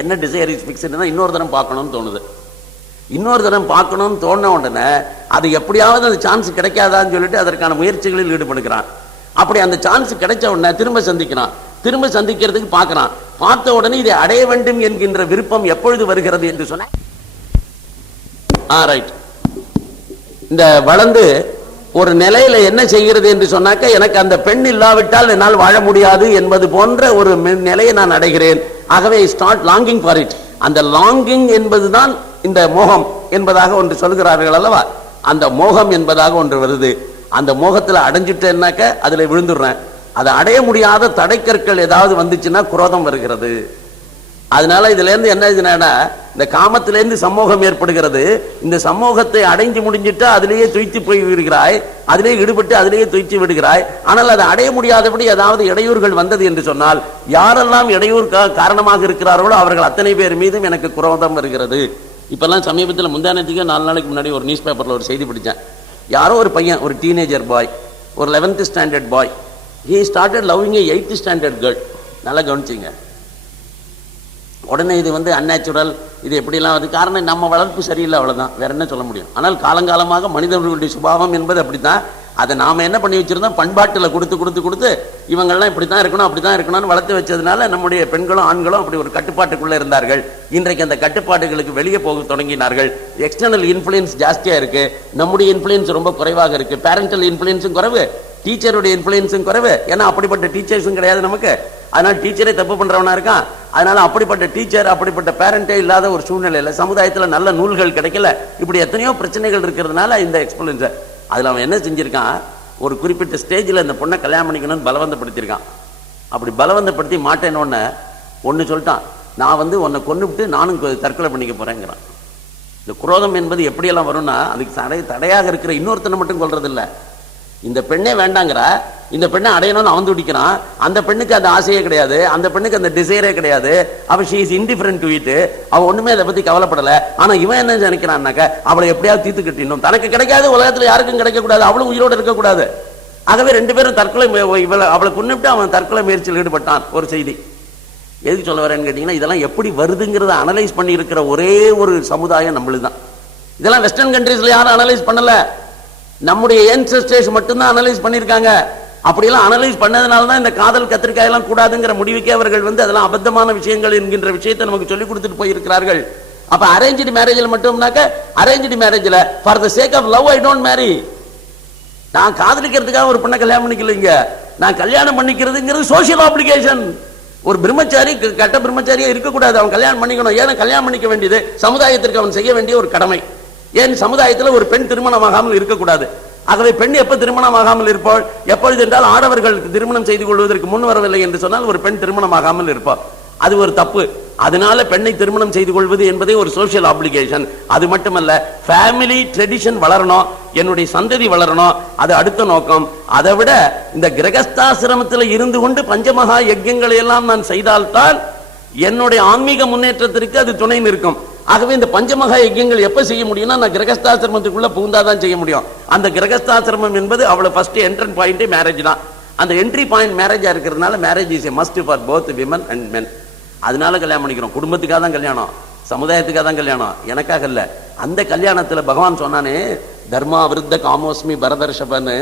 என்ன desire is fixedனா, இன்னொரு தரம் பார்க்கணும்னு தோணுது. இன்னொரு தரம் பார்க்கணும்னு தோணுன உடனே அது எப்படியாவது அந்த சான்ஸ் கிடைக்காதான்னு சொல்லிட்டு அதற்கான முயற்சிகளில் ஈடுபடுகிறான். அப்படி அந்த சான்ஸ் கிடைச்ச உடனே திரும்ப சந்திக்கிறான், திரும்ப சந்திக்கிறதுக்கு பார்க்கறான். பார்த்த உடனே இதை அடைய வேண்டும் என்கின்ற விருப்பம் எப்பொழுது வருகிறது என்று சொன்ன ரைட், இந்த வளர்ந்து ஒரு நிலையில என்ன செய்கிறது என்று சொன்னாக்க, எனக்கு அந்த பெண் இல்லாவிட்டால் என்னால் வாழ முடியாது என்பது போன்ற ஒரு நிலையை நான் அடைகிறேன். ஆகவே ஸ்டார்ட் லாங்கிங் ஃபார் இட். அந்த லாங்கிங் என்பதுதான் இந்த மோகம் என்பதாக ஒன்று சொல்கிறார்கள் அல்லவா, அந்த மோகம் என்பதாக ஒன்று வருது. அந்த மோகத்தில் அடைஞ்சிட்டேன்னாக்க அதுல விழுந்துடுறேன். அதை அடைய முடியாத தடைக்கற்கள் ஏதாவது வந்துச்சுன்னா குரோதம் வருகிறது. அதனால இதுல இருந்து என்ன இதுனா, இந்த காமத்திலிருந்து சமூகம் ஏற்படுகிறது. இந்த சமூகத்தை அடைஞ்சு முடிஞ்சிட்டு அதிலேயே துய்த்து போய் விடுகிறாய், அதிலேயே ஈடுபட்டு அதிலேயே துய்த்து விடுகிறாய். ஆனால் அதை அடைய முடியாதபடி ஏதாவது இடையூறுகள் வந்தது என்று சொன்னால், யாரெல்லாம் இடையூறு காரணமாக இருக்கிறார்களோ அவர்கள் அத்தனை பேர் மீதும் எனக்கு குரோதம் வருகிறது. இப்பெல்லாம் சமீபத்தில் முந்தானத்துக்கு 4 நாளைக்கு முன்னாடி ஒரு நியூஸ் பேப்பர்ல ஒரு செய்தி படித்தேன். யாரோ ஒரு பையன், ஒரு டீனேஜர் பாய், ஒரு 11th standard bye, he started loving a 8th standard girl. நல்லா கவனிச்சிங்க. உடனே இது அன்நேச்சுரல், இது எப்படிலாம் வந்து காரணம் நம்ம வளர்ப்பு சரியில்லை, அவ்வளவுதான், வேற என்ன சொல்ல முடியும். ஆனால் காலங்காலமாக மனிதர்களுடைய சுபாவம் என்பது அப்படித்தான். அதை நாம என்ன பண்ணி வச்சிருந்தோம், பண்பாட்டில் கொடுத்து கொடுத்து கொடுத்து இவங்கெல்லாம் இப்படித்தான் இருக்கணும் அப்படித்தான் இருக்கணும்னு வளர்த்து வச்சதுனால நம்முடைய பெண்களும் ஆண்களும் அப்படி ஒரு கட்டுப்பாட்டுக்குள்ள இருந்தார்கள். இன்றைக்கு அந்த கட்டுப்பாடுகளுக்கு வெளியே போக தொடங்கினார்கள். எக்ஸ்டர்னல் இன்ஃபுளுன்ஸ் ஜாஸ்தியா இருக்கு, நம்முடைய இன்ஃபுளுன்ஸ் ரொம்ப குறைவாக இருக்கு. பேரண்டல் இன்ஃபுளுன்ஸும் குறைவு, டீச்சருடைய இன்ஃபுளுன்ஸும் குறைவு. ஏன்னா அப்படிப்பட்ட டீச்சர்ஸும் கிடையாது நமக்கு. அதனால டீச்சரே தப்பு பண்றவனா இருக்கான். அதனால அப்படிப்பட்ட டீச்சர், அப்படிப்பட்ட பேரண்டே இல்லாத ஒரு சூழ்நிலையில சமுதாயத்துல நல்ல நூல்கள் கிடைக்கல, இப்படி எத்தனையோ பிரச்சனைகள் இருக்கிறதுனால இந்த எக்ஸ்பீரியன்ஸ். அதுல அவன் என்ன செஞ்சிருக்கான், ஒரு குறிப்பிட்ட ஸ்டேஜில் இந்த பொண்ணை கல்யாணம் பண்ணிக்கணும்னு பலவந்தப்படுத்திருக்கான். அப்படி பலவந்தப்படுத்தி மாட்டேன்னு ஒன்னு சொல்லிட்டான், நான் உன்னை கொன்னுவிட்டு நானும் தற்கொலை பண்ணிக்க போறேங்கிறான். இந்த குரோதம் என்பது எப்படியெல்லாம் வரும்னா, அதுக்கு தடையாக இருக்கிற இன்னொருத்தனை மட்டும் கொள்றது இல்லை. இந்த பெண்ணே வேண்டாங்கிற, இந்த பெண்ணை அடையணும்னு அவன் துடிக்கிறான். அந்த பெண்ணுக்கு அந்த ஆசையே கிடையாது, அந்த பெண்ணுக்கு அந்த டிசைரே கிடையாது. அவ she is indifferent to it. அவ ஒண்ணுமே அதை பத்தி கவலைப்படல. ஆனா இவன் என்ன நினைக்கிறான்னாக்க, அவளை எப்படியாவது தீர்த்து கட்டிடணும், தனக்கு கிடைக்காது, உலகத்துல யாருக்கும் கிடைக்க கூடாது, அவளும் உயிரோடு இருக்கக்கூடாது. ஆகவே 2 பேரும் தற்கொலை, அவளை கொன்னுட்டு அவன் தற்கொலை முயற்சியில் ஈடுபட்டான். ஒரு செய்தி எதுக்கு சொல்ல வரேன்னு கேட்டீங்கன்னா, இதெல்லாம் எப்படி வருதுங்கிறத அனலைஸ் பண்ணி இருக்கிற ஒரே ஒரு சமுதாயம் நம்மளுதான். இதெல்லாம் வெஸ்டர்ன் கண்ட்ரீஸ்ல யாரும் அனலைஸ் பண்ணல, நம்முடைய ancestors மட்டும்தான் அனலைஸ் பண்ணியிருக்காங்க. அப்படியெல்லாம் அனலைஸ் பண்ணதுனால தான் இந்த காதல் கத்திரிக்காயெல்லாம் கூடாதுங்கிற முடிவுக்கே அவர்கள் அதெல்லாம் அபத்தமான விஷயங்கள் என்கின்ற விஷயத்தை நமக்கு சொல்லி கொடுத்துட்டு போயிருக்கிறார்கள். அப்ப அரேஞ்ச்டு மேரேஜில் மட்டும்னாக்க, அரேஞ்ச்டு மேரேஜில் for the sake of love I don't marry. நான் காதலிக்கிறதுக்காக ஒரு பொண்ணை கல்யாணம் பண்ணிக்கலைங்க, நான் கல்யாணம் பண்ணிக்கிறதுங்கிறது சோசியல் ஆப்ளிகேஷன். ஒரு பிரம்மச்சாரி கட்ட பிரம்மச்சாரியா இருக்கக்கூடாது, அவன் கல்யாணம் பண்ணிக்கணும். ஏன்னா கல்யாணம் பண்ணிக்க வேண்டியது சமுதாயத்திற்கு அவன் செய்ய வேண்டிய ஒரு கடமை. ஏன் சமுதாயத்தில் ஒரு பெண் திருமணமாகாமல் இருக்கக்கூடாது. ஆகவே பெண் எப்ப திருமணமாகாமல் இருப்பாள், எப்பொழுது என்றால் ஆடவர்கள் திருமணம் செய்து கொள்வதற்கு முன் வரவில்லை என்று சொன்னால் ஒரு பெண் திருமணமாகாமல் இருப்பாள். அது ஒரு தப்பு. அதனால பெண்ணை திருமணம் செய்து கொள்வது என்பதே ஒரு சோசியல் ஆப்ளிகேஷன். அது மட்டுமல்ல, ஃபேமிலி ட்ரெடிஷன் வளரணும், என்னுடைய சந்ததி வளரணும், அது அடுத்த நோக்கம். அதை விட இந்த கிரகஸ்தாசிரமத்தில் இருந்து கொண்டு பஞ்சமகா யஜ்யங்களை எல்லாம் நான் செய்தால்தான் என்னுடைய ஆன்மீக முன்னேற்றத்திற்கு அது துணை நிற்கும். ஆகவே இந்த பஞ்சமகா யஜ்யங்கள் எப்ப செய்ய முடியும்னா, நான் கிரகஸ்தாசிரமத்துக்குள்ள புகுந்தாதான் செய்ய முடியும். அந்த கிரகஸ்தாசிரமம் என்பது அவ்வளவு ஃபர்ஸ்ட் என்ட்ரன் பாயிண்டே மேரேஜ் தான். அந்த என்ட்ரி பாயிண்ட் மேரேஜா இருக்கிறதுனால marriage is a must for both women and men. அதனால கல்யாணம் பண்ணிக்கிறோம். குடும்பத்துக்காக தான் கல்யாணம், சமுதாயத்துக்காக தான் கல்யாணம், எனக்காக இல்ல. அந்த கல்யாணத்துல பகவான் சொன்னானே, தர்மா விருத்த காமோஸ்மி பரதர்ஷபன்னு,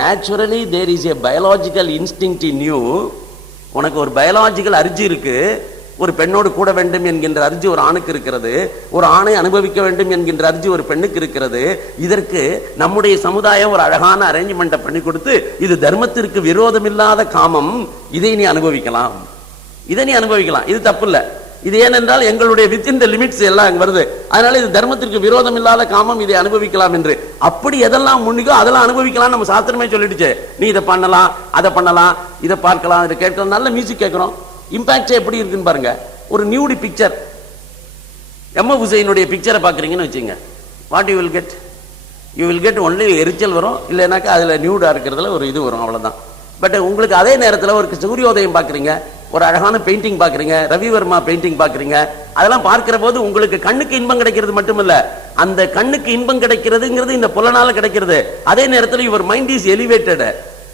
naturally there is a biological instinct in you. உனக்கு ஒரு பயாலஜிக்கல் அர்ஜி இருக்கு, ஒரு பெண்ணோடு கூட வேண்டும் என்கின்ற அர்ஜி ஒரு ஆணுக்கு இருக்கிறது, ஒரு ஆணை அனுபவிக்க வேண்டும் என்கின்ற அர்ஜி ஒரு பெண்ணுக்கு இருக்கிறது. இதற்கு நம்முடைய சமுதாயம் ஒரு அழகான அரேஞ்ச்மெண்ட்டை பண்ணி கொடுத்து, இது தர்மத்திற்கு விரோதம் இல்லாத காமம், இதை நீ அனுபவிக்கலாம், இதை நீ அனுபவிக்கலாம், இது தப்பு இல்லை. இது ஏனென்றால் எங்களுடைய வித்தின் த லிமிட்ஸ் எல்லாம் வருது. அதனால இது தர்மத்திற்கு விரோதம் இல்லாத காமம், இதை அனுபவிக்கலாம் என்று. அப்படி எதெல்லாம் முன்னிக்கோ அதெல்லாம் அனுபவிக்கலாம் நம்ம சாஸ்திரமே சொல்லிடுச்சு. நீ இதை பண்ணலாம், அதை பண்ணலாம், இதை பார்க்கலாம், இதை கேட்கலாம். நல்ல மியூசிக் கேட்கிறோம், இம்பாக்ட் எப்படி இருக்குன்னு பாருங்க. ஒரு நியூடி பிக்சர், எம்.எஃப். ஹுசைனுடைய பிக்சரை பார்க்குறீங்கன்னு வச்சுங்க, what you will get? You will get only எரிச்சல் வரும், இல்லைனாக்கா அதில் நியூடாக இருக்கிறதுல ஒரு இது வரும், அவ்வளோதான். பட் உங்களுக்கு அதே நேரத்தில் ஒரு சூரியோதயம் பார்க்குறீங்க, ஒரு அழகான பெயிண்டிங் பார்க்குறீங்க, ரவிவர்மா பெயிண்டிங் பார்க்குறீங்க, அதெல்லாம் பார்க்கிற போது உங்களுக்கு கண்ணுக்கு இன்பம் கிடைக்கிறது மட்டுமல்ல, அந்த கண்ணுக்கு இன்பம் கிடைக்கிறதுங்கிறது இந்த புலனால கிடைக்கிறது. அதே நேரத்தில் your mind is elevated.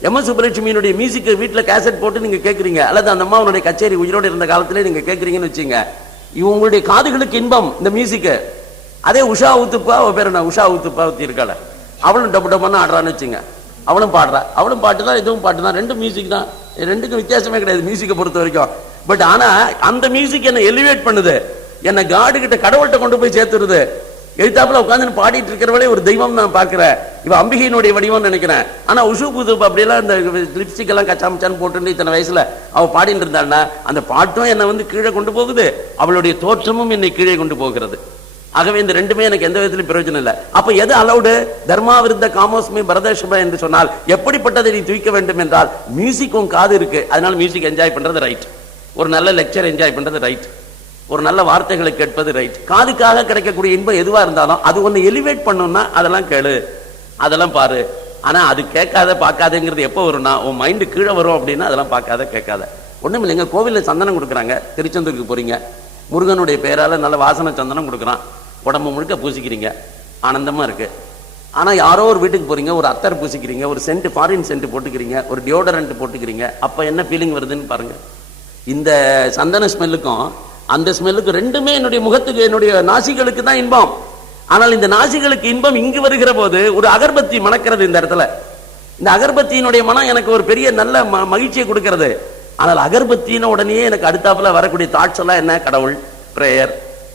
M S. சுப்புலட்சுமியினுடைய மியூசிக் வீட்டில் கேசட் போட்டு நீங்க கேட்குறீங்க, அல்லது அந்த அம்மாவுடைய கச்சேரி உயிரோடு இருந்த காலத்திலே நீங்க கேட்குறீங்கன்னு வச்சுங்க, உங்களுடைய காதுகளுக்கு இன்பம் இந்த மியூசிக்கு. அதே உஷா ஊத்துப்பா, அவ பேர் என்ன, உஷா ஊத்துப்பா ஊத்தி இருக்காள, அவளும் டப்பு டப்புன்னு ஆடுறான்னு வச்சுங்க, அவளும் பாடுறா, அவளும் பாட்டு தான், இதுவும் பாட்டு தான், ரெண்டும் மியூசிக் தான், ரெண்டுக்கும் வித்தியாசமே கிடையாது மியூசிக்கை பொறுத்த வரைக்கும். பட் ஆனா அந்த மியூசிக் என்ன எலிவேட் பண்ணுது, என்ன காடு கிட்ட கடவுள்கிட்ட கொண்டு போய் சேர்த்துருது. எழுத்தாப்புல உட்காந்து பாடிட்டு இருக்கிறவளே ஒரு தெய்வம் நான் பாக்குறேன், இவ அம்பிகையினுடைய வடிவம் நினைக்கிறேன். ஆனா உஷு புது அப்படியெல்லாம் இந்த லிப்ஸ்டிக் எல்லாம் கச்சாமச்சான்னு போட்டு இத்தனை வயசுல அவ பாடிட்டு இருந்தாள்னா அந்த பாட்டும் என்னை வந்து கீழே கொண்டு போகுது, அவளுடைய தோற்றமும் என்னை கீழே கொண்டு போகிறது. ஆகவே இந்த ரெண்டுமே எனக்கு எந்த விதத்திலும் பிரயோஜனம் இல்லை. அப்ப எது அலௌடு? தர்மாவிருத்த காமோஸ்மி பரதேஷப என்று சொன்னால் எப்படிப்பட்டதை நீ தூக்க வேண்டும் என்றால் மியூசிக்கும் காது இருக்கு, அதனால மியூசிக் என்ஜாய் பண்றது ரைட், ஒரு நல்ல லெக்சர் என்ஜாய் பண்றது ரைட், ஒரு நல்ல வார்த்தைகளை கேட்பது ரைட். காதுக்காக கிடைக்கக்கூடிய இன்பம் எதுவா இருந்தாலும் அது ஒன்னு எலிவேட் பண்ணணும்னா அதெல்லாம் கேளு, அதெல்லாம் பாரு. ஆனா அது கேட்காத பார்க்காதங்கிறது எப்போ வரும்னா உன் மைண்டு கீழே வரும் அப்படின்னா அதெல்லாம் பார்க்காத கேட்காத. ஒண்ணும் இல்லைங்க, கோவிலில் சந்தனம் கொடுக்குறாங்க, திருச்செந்தூருக்கு போறீங்க, முருகனுடைய பெயரால நல்ல வாசனை சந்தனம் கொடுக்குறான், உடம்பு முழுக்க பூசிக்கிறீங்க, ஆனந்தமா இருக்கு. ஆனா யாரோ ஒரு வீட்டுக்கு போறீங்க, ஒரு அத்தர் பூசிக்கிறீங்க, ஒரு சென்ட் ஃபாரின் சென்ட் போட்டுக்கிறீங்க, ஒரு டியோடரண்ட் போட்டுக்கிறீங்க, அப்ப என்ன ஃபீலிங் வருதுன்னு பாருங்க. இந்த சந்தன ஸ்மெல்லுக்கும் அந்த ஸ்மெல்லுக்கு ரெண்டுமே என்னுடைய முகத்துக்கு என்னுடைய நாசிகளுக்கு தான் இன்பம். ஆனால் இந்த நாசிகளுக்கு இன்பம் இங்கு வருகிற போது ஒரு அகர்பத்தி மணக்கிறது இந்த இடத்துல. இந்த அகர்பத்தியினுடைய மனம் எனக்கு ஒரு பெரிய நல்ல மகிழ்ச்சியை கொடுக்கிறது. ஆனால் அகர்பத்தின உடனே எனக்கு அடுத்தாப்புல வரக்கூடிய தாட்ஸ் எல்லாம் என்ன? கடவுள், பிரேயர்,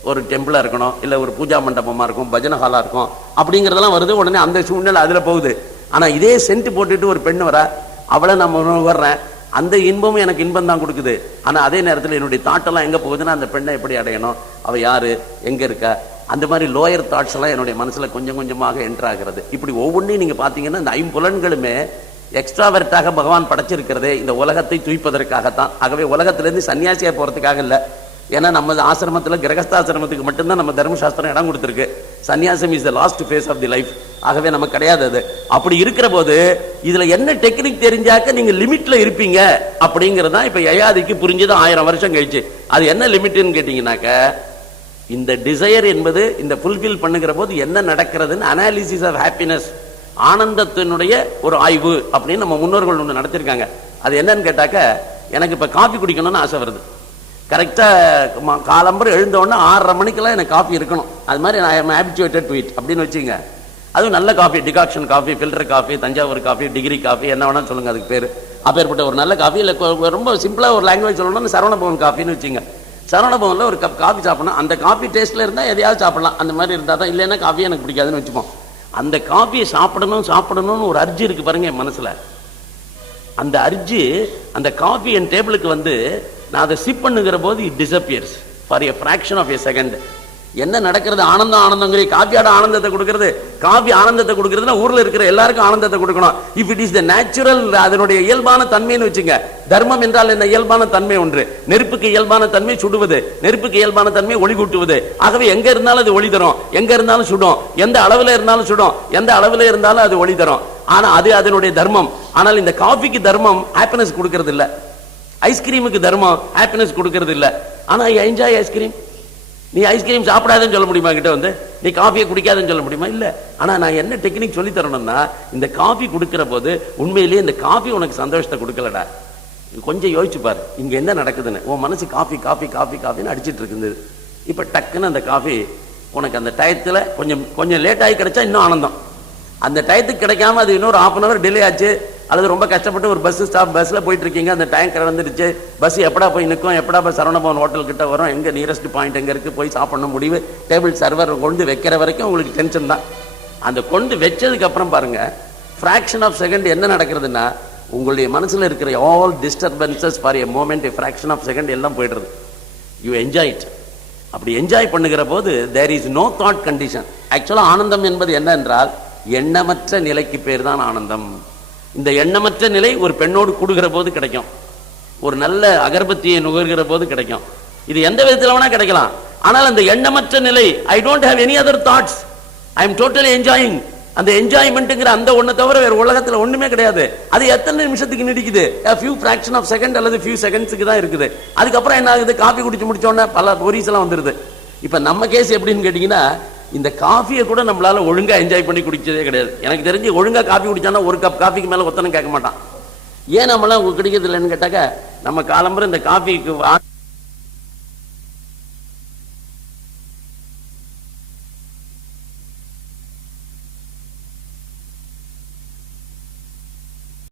ஒரு டெம்பிளா இருக்கணும், இல்ல ஒரு பூஜா மண்டபமா இருக்கும், பஜனை ஹாலா இருக்கும், அப்படிங்கறதெல்லாம் வருது. உடனே அந்த சூழ்நிலை அதுல போகுது. ஆனா இதே சென்ட் போட்டுட்டு ஒரு பெண் வர, அவளை நம்ம வர்றேன், அந்த இன்பமும் எனக்கு இன்பம் தான் கொடுக்குது. ஆனா அதே நேரத்தில் என்னுடைய தாட்டெல்லாம் எங்க போகுதுன்னா அந்த பெண்ணை எப்படி அடையணும், அவ யாரு, எங்க இருக்கா, அந்த மாதிரி லோயர் தாட்ஸ் எல்லாம் என்னுடைய மனசுல கொஞ்சம் கொஞ்சமாக என்டர் ஆகிறது. இப்படி ஒவ்வொன்றையும் நீங்க பாத்தீங்கன்னா இந்த ஐம்புலன்களுமே எக்ஸ்ட்ராவர்ட்டாக பகவான் படைச்சிருக்கிறதே இந்த உலகத்தை தூய்ப்பதற்காகத்தான். ஆகவே உலகத்திலிருந்து சன்னியாசியா போறதுக்காக இல்லை. ஏன்னா நம்ம ஆசிரமத்தில் கிரகஸ்தாசிரமத்துக்கு மட்டும்தான் நம்ம தர்மசாஸ்திரம் இடம் கொடுத்துருக்கு. சன்னியாசம் is the last phase of the life. ஆகவே நமக்கு கிடையாது அது. அப்படி இருக்கிற போது இதுல என்ன டெக்னிக் தெரிஞ்சாக்க நீங்க லிமிட்ல இருப்பீங்க அப்படிங்கறதா இப்ப யயாதிக்கு புரிஞ்சது 1000 வருஷம் கழிச்சு. அது என்ன லிமிட்னு கேட்டீங்கன்னாக்க, இந்த டிசையர் என்பது இந்த ஃபுல்ஃபில் பண்ணுகிற போது என்ன நடக்கிறதுன்னு அனாலிசிஸ் ஆஃப் ஹாப்பினஸ், ஆனந்தத்தினுடைய ஒரு ஆய்வு அப்படின்னு நம்ம முன்னோர்கள் ஒன்று நடத்திருக்காங்க. அது என்னன்னு கேட்டாக்க, எனக்கு இப்ப காஃபி குடிக்கணும்னு ஆசை வருது. கரெக்டாக காலம்பரம் எழுந்தோடனே 6:30 மணிக்கெல்லாம் எனக்கு காஃபி இருக்கணும். அது மாதிரி நான் ஐ ஹேபிச்சுவேட்டட் டு இட் அப்படின்னு வச்சுங்க. அதுவும் நல்ல coffee, decoction coffee, filter coffee, Thanjavur coffee, degree coffee, என்ன வேணாலும் சொல்லுங்க அதுக்கு பேர். அப்பேற்பட்ட ஒரு நல்ல காஃபி, இல்லை ரொம்ப சிம்பிளா ஒரு லாங்குவேஜ் சொல்லணும்னு சரவணபவன் காஃபின்னு வச்சுங்க. சரவணபவனில் ஒரு கப் காஃபி சாப்பிடணும், அந்த காஃபி டேஸ்ட்ல இருந்தால் எதையாவது சாப்பிடலாம், அந்த மாதிரி இருந்தால் தான். இல்லைன்னா காஃபி எனக்கு பிடிக்காதுன்னு வச்சுப்போம். அந்த காஃபியை சாப்பிடணும்னு ஒரு அர்ஜி இருக்கு பாருங்க என் மனசுல. அந்த அர்ஜி, அந்த காஃபி என் டேபிளுக்கு வந்து நான் அதை சிப் பண்ணுகிற போது it disappears for a fraction of a second. என்ன நடக்கிறது? ஆனந்தங்கிற காஃபியோட ஆனந்தத்தை கொடுக்கிறது. காஃபி ஆனந்தத்தை கொடுக்கிறதுனா ஊர்ல இருக்கிற எல்லாருக்கும் ஆனந்தத்தை கொடுக்கணும். If it is the natural, அதனுடைய இயல்பான தன்மைன்னு வச்சுங்க. தர்மம் என்றால் என்ன? இயல்பான தன்மை ஒன்று. நெருப்புக்கு இயல்பான தன்மை சுடுவது, நெருப்புக்கு இயல்பான தன்மை ஒளி கூட்டுவது. ஆகவே எங்க இருந்தாலும் அது ஒளி தரும், எங்க இருந்தாலும் சுடும், எந்த அளவுல இருந்தாலும் சுடும், எந்த அளவுல இருந்தாலும் அது ஒளி தரும். ஆனா அது அதனுடைய தர்மம். ஆனால் இந்த காஃபிக்கு தர்மம் ஹாப்பினஸ் கொடுக்கிறது இல்ல, ஐஸ்கிரீமுக்கு தர்மம் ஹாப்பினஸ் கொடுக்கிறது இல்ல. ஆனா என்ஜாய் ஐஸ்கிரீம். நீ ஐஸ்கிரீம் சாப்பிடாதுன்னு சொல்ல முடியுமா கிட்ட வந்து? நீ காஃபியை குடிக்காதுன்னு சொல்ல முடியுமா? இல்ல. ஆனா நான் என்ன டெக்னிக் சொல்லி தரணும்னா, இந்த காஃபி கொடுக்கிற போது உண்மையிலேயே இந்த காஃபி உனக்கு சந்தோஷத்தை கொடுக்கலடா, கொஞ்சம் யோசிச்சு பாரு இங்க என்ன நடக்குதுன்னு. உன் மனசு காஃபி காஃபி காஃபி காஃபின்னு அடிச்சிட்டு இருக்குது. இப்ப டக்குன்னு அந்த காஃபி உனக்கு அந்த டயத்துல கொஞ்சம் லேட் ஆகி கிடைச்சா இன்னும் ஆனந்தம். அந்த டயத்துக்கு கிடைக்காம அது இன்னொரு 1/2 hour டிலே ஆச்சு, அல்லது ரொம்ப கஷ்டப்பட்டு ஒரு பஸ்ல போயிட்டு இருக்கீங்க, அந்த டைம் வந்துருச்சு, பஸ் எப்படா போய் நிற்கும், எப்படா போய் சரவணபவன் ஹோட்டல் கிட்ட வரும், எங்க நியரஸ்ட் பாயிண்ட் எங்க இருக்கு, போய் சாப்பிடணும், முடிவு டேபிள் சர்வர் கொண்டு வைக்கிற வரைக்கும் உங்களுக்கு டென்ஷன் தான். அந்த கொண்டு வச்சதுக்கு அப்புறம் பாருங்க, ஃபிராக்ஷன் ஆஃப் செகண்ட் என்ன நடக்கிறதுனா, உங்களுடைய மனசுல இருக்கிற all disturbances for a moment, fraction of second எல்லாம் போயிடுறது. You enjoy it. அப்படி என்ஜாய் பண்ணுகிற போது there is no thought condition. ஆக்சுவலா ஆனந்தம் என்பது என்ன என்றால் எண்ணமற்ற நிலைக்கு பேர் தான் ஆனந்தம். இந்த எண்ணமற்ற நிலை ஒரு பெண்ணோடு கூடுகிற போது கிடைக்கும், ஒரு நல்ல அகர்பத்தியை நுகர்கிற போது கிடைக்கும். இது எந்த விதத்தில் வேணா கிடைக்கலாம். ஆனால் அந்த எண்ணமற்ற நிலை, I don't have any other thoughts, I am totally enjoying. அந்த என்ஜாய்மெண்ட்ங்கிற அந்த ஒன்றை தவிர வேற உலகத்தில் ஒண்ணுமே கிடையாது. அது எத்தனை நிமிஷத்துக்கு நீடிக்குது? ஃபியூ ஃபிராக்ஷன் ஆஃப் செகண்ட் அல்லது ஃபியூ செகண்ட்ஸுக்கு தான் இருக்குது. அதுக்கப்புறம் என்ன ஆகுது? காஃபி குடிச்சு முடிச்சோன்னா பல ஒரிஸ் எல்லாம் வந்துருது. இப்ப நம்ம கேஸ் எப்படின்னு கேட்டீங்கன்னா, இந்த காஃபியை கூட நம்மளால ஒழுங்கா என்ஜாய் பண்ணி குடிச்சதே கிடையாது. எனக்கு தெரிஞ்சு ஒழுங்கா காஃபி குடிச்சானா ஒரு கப் காஃபிக்கு மேல ஒத்தனை கேட்க மாட்டான். ஏன் நம்மளாம் குடிக்கிறது இல்லைன்னு கேட்டாக்க, நம்ம காலம்பரம் இந்த காஃபிக்கு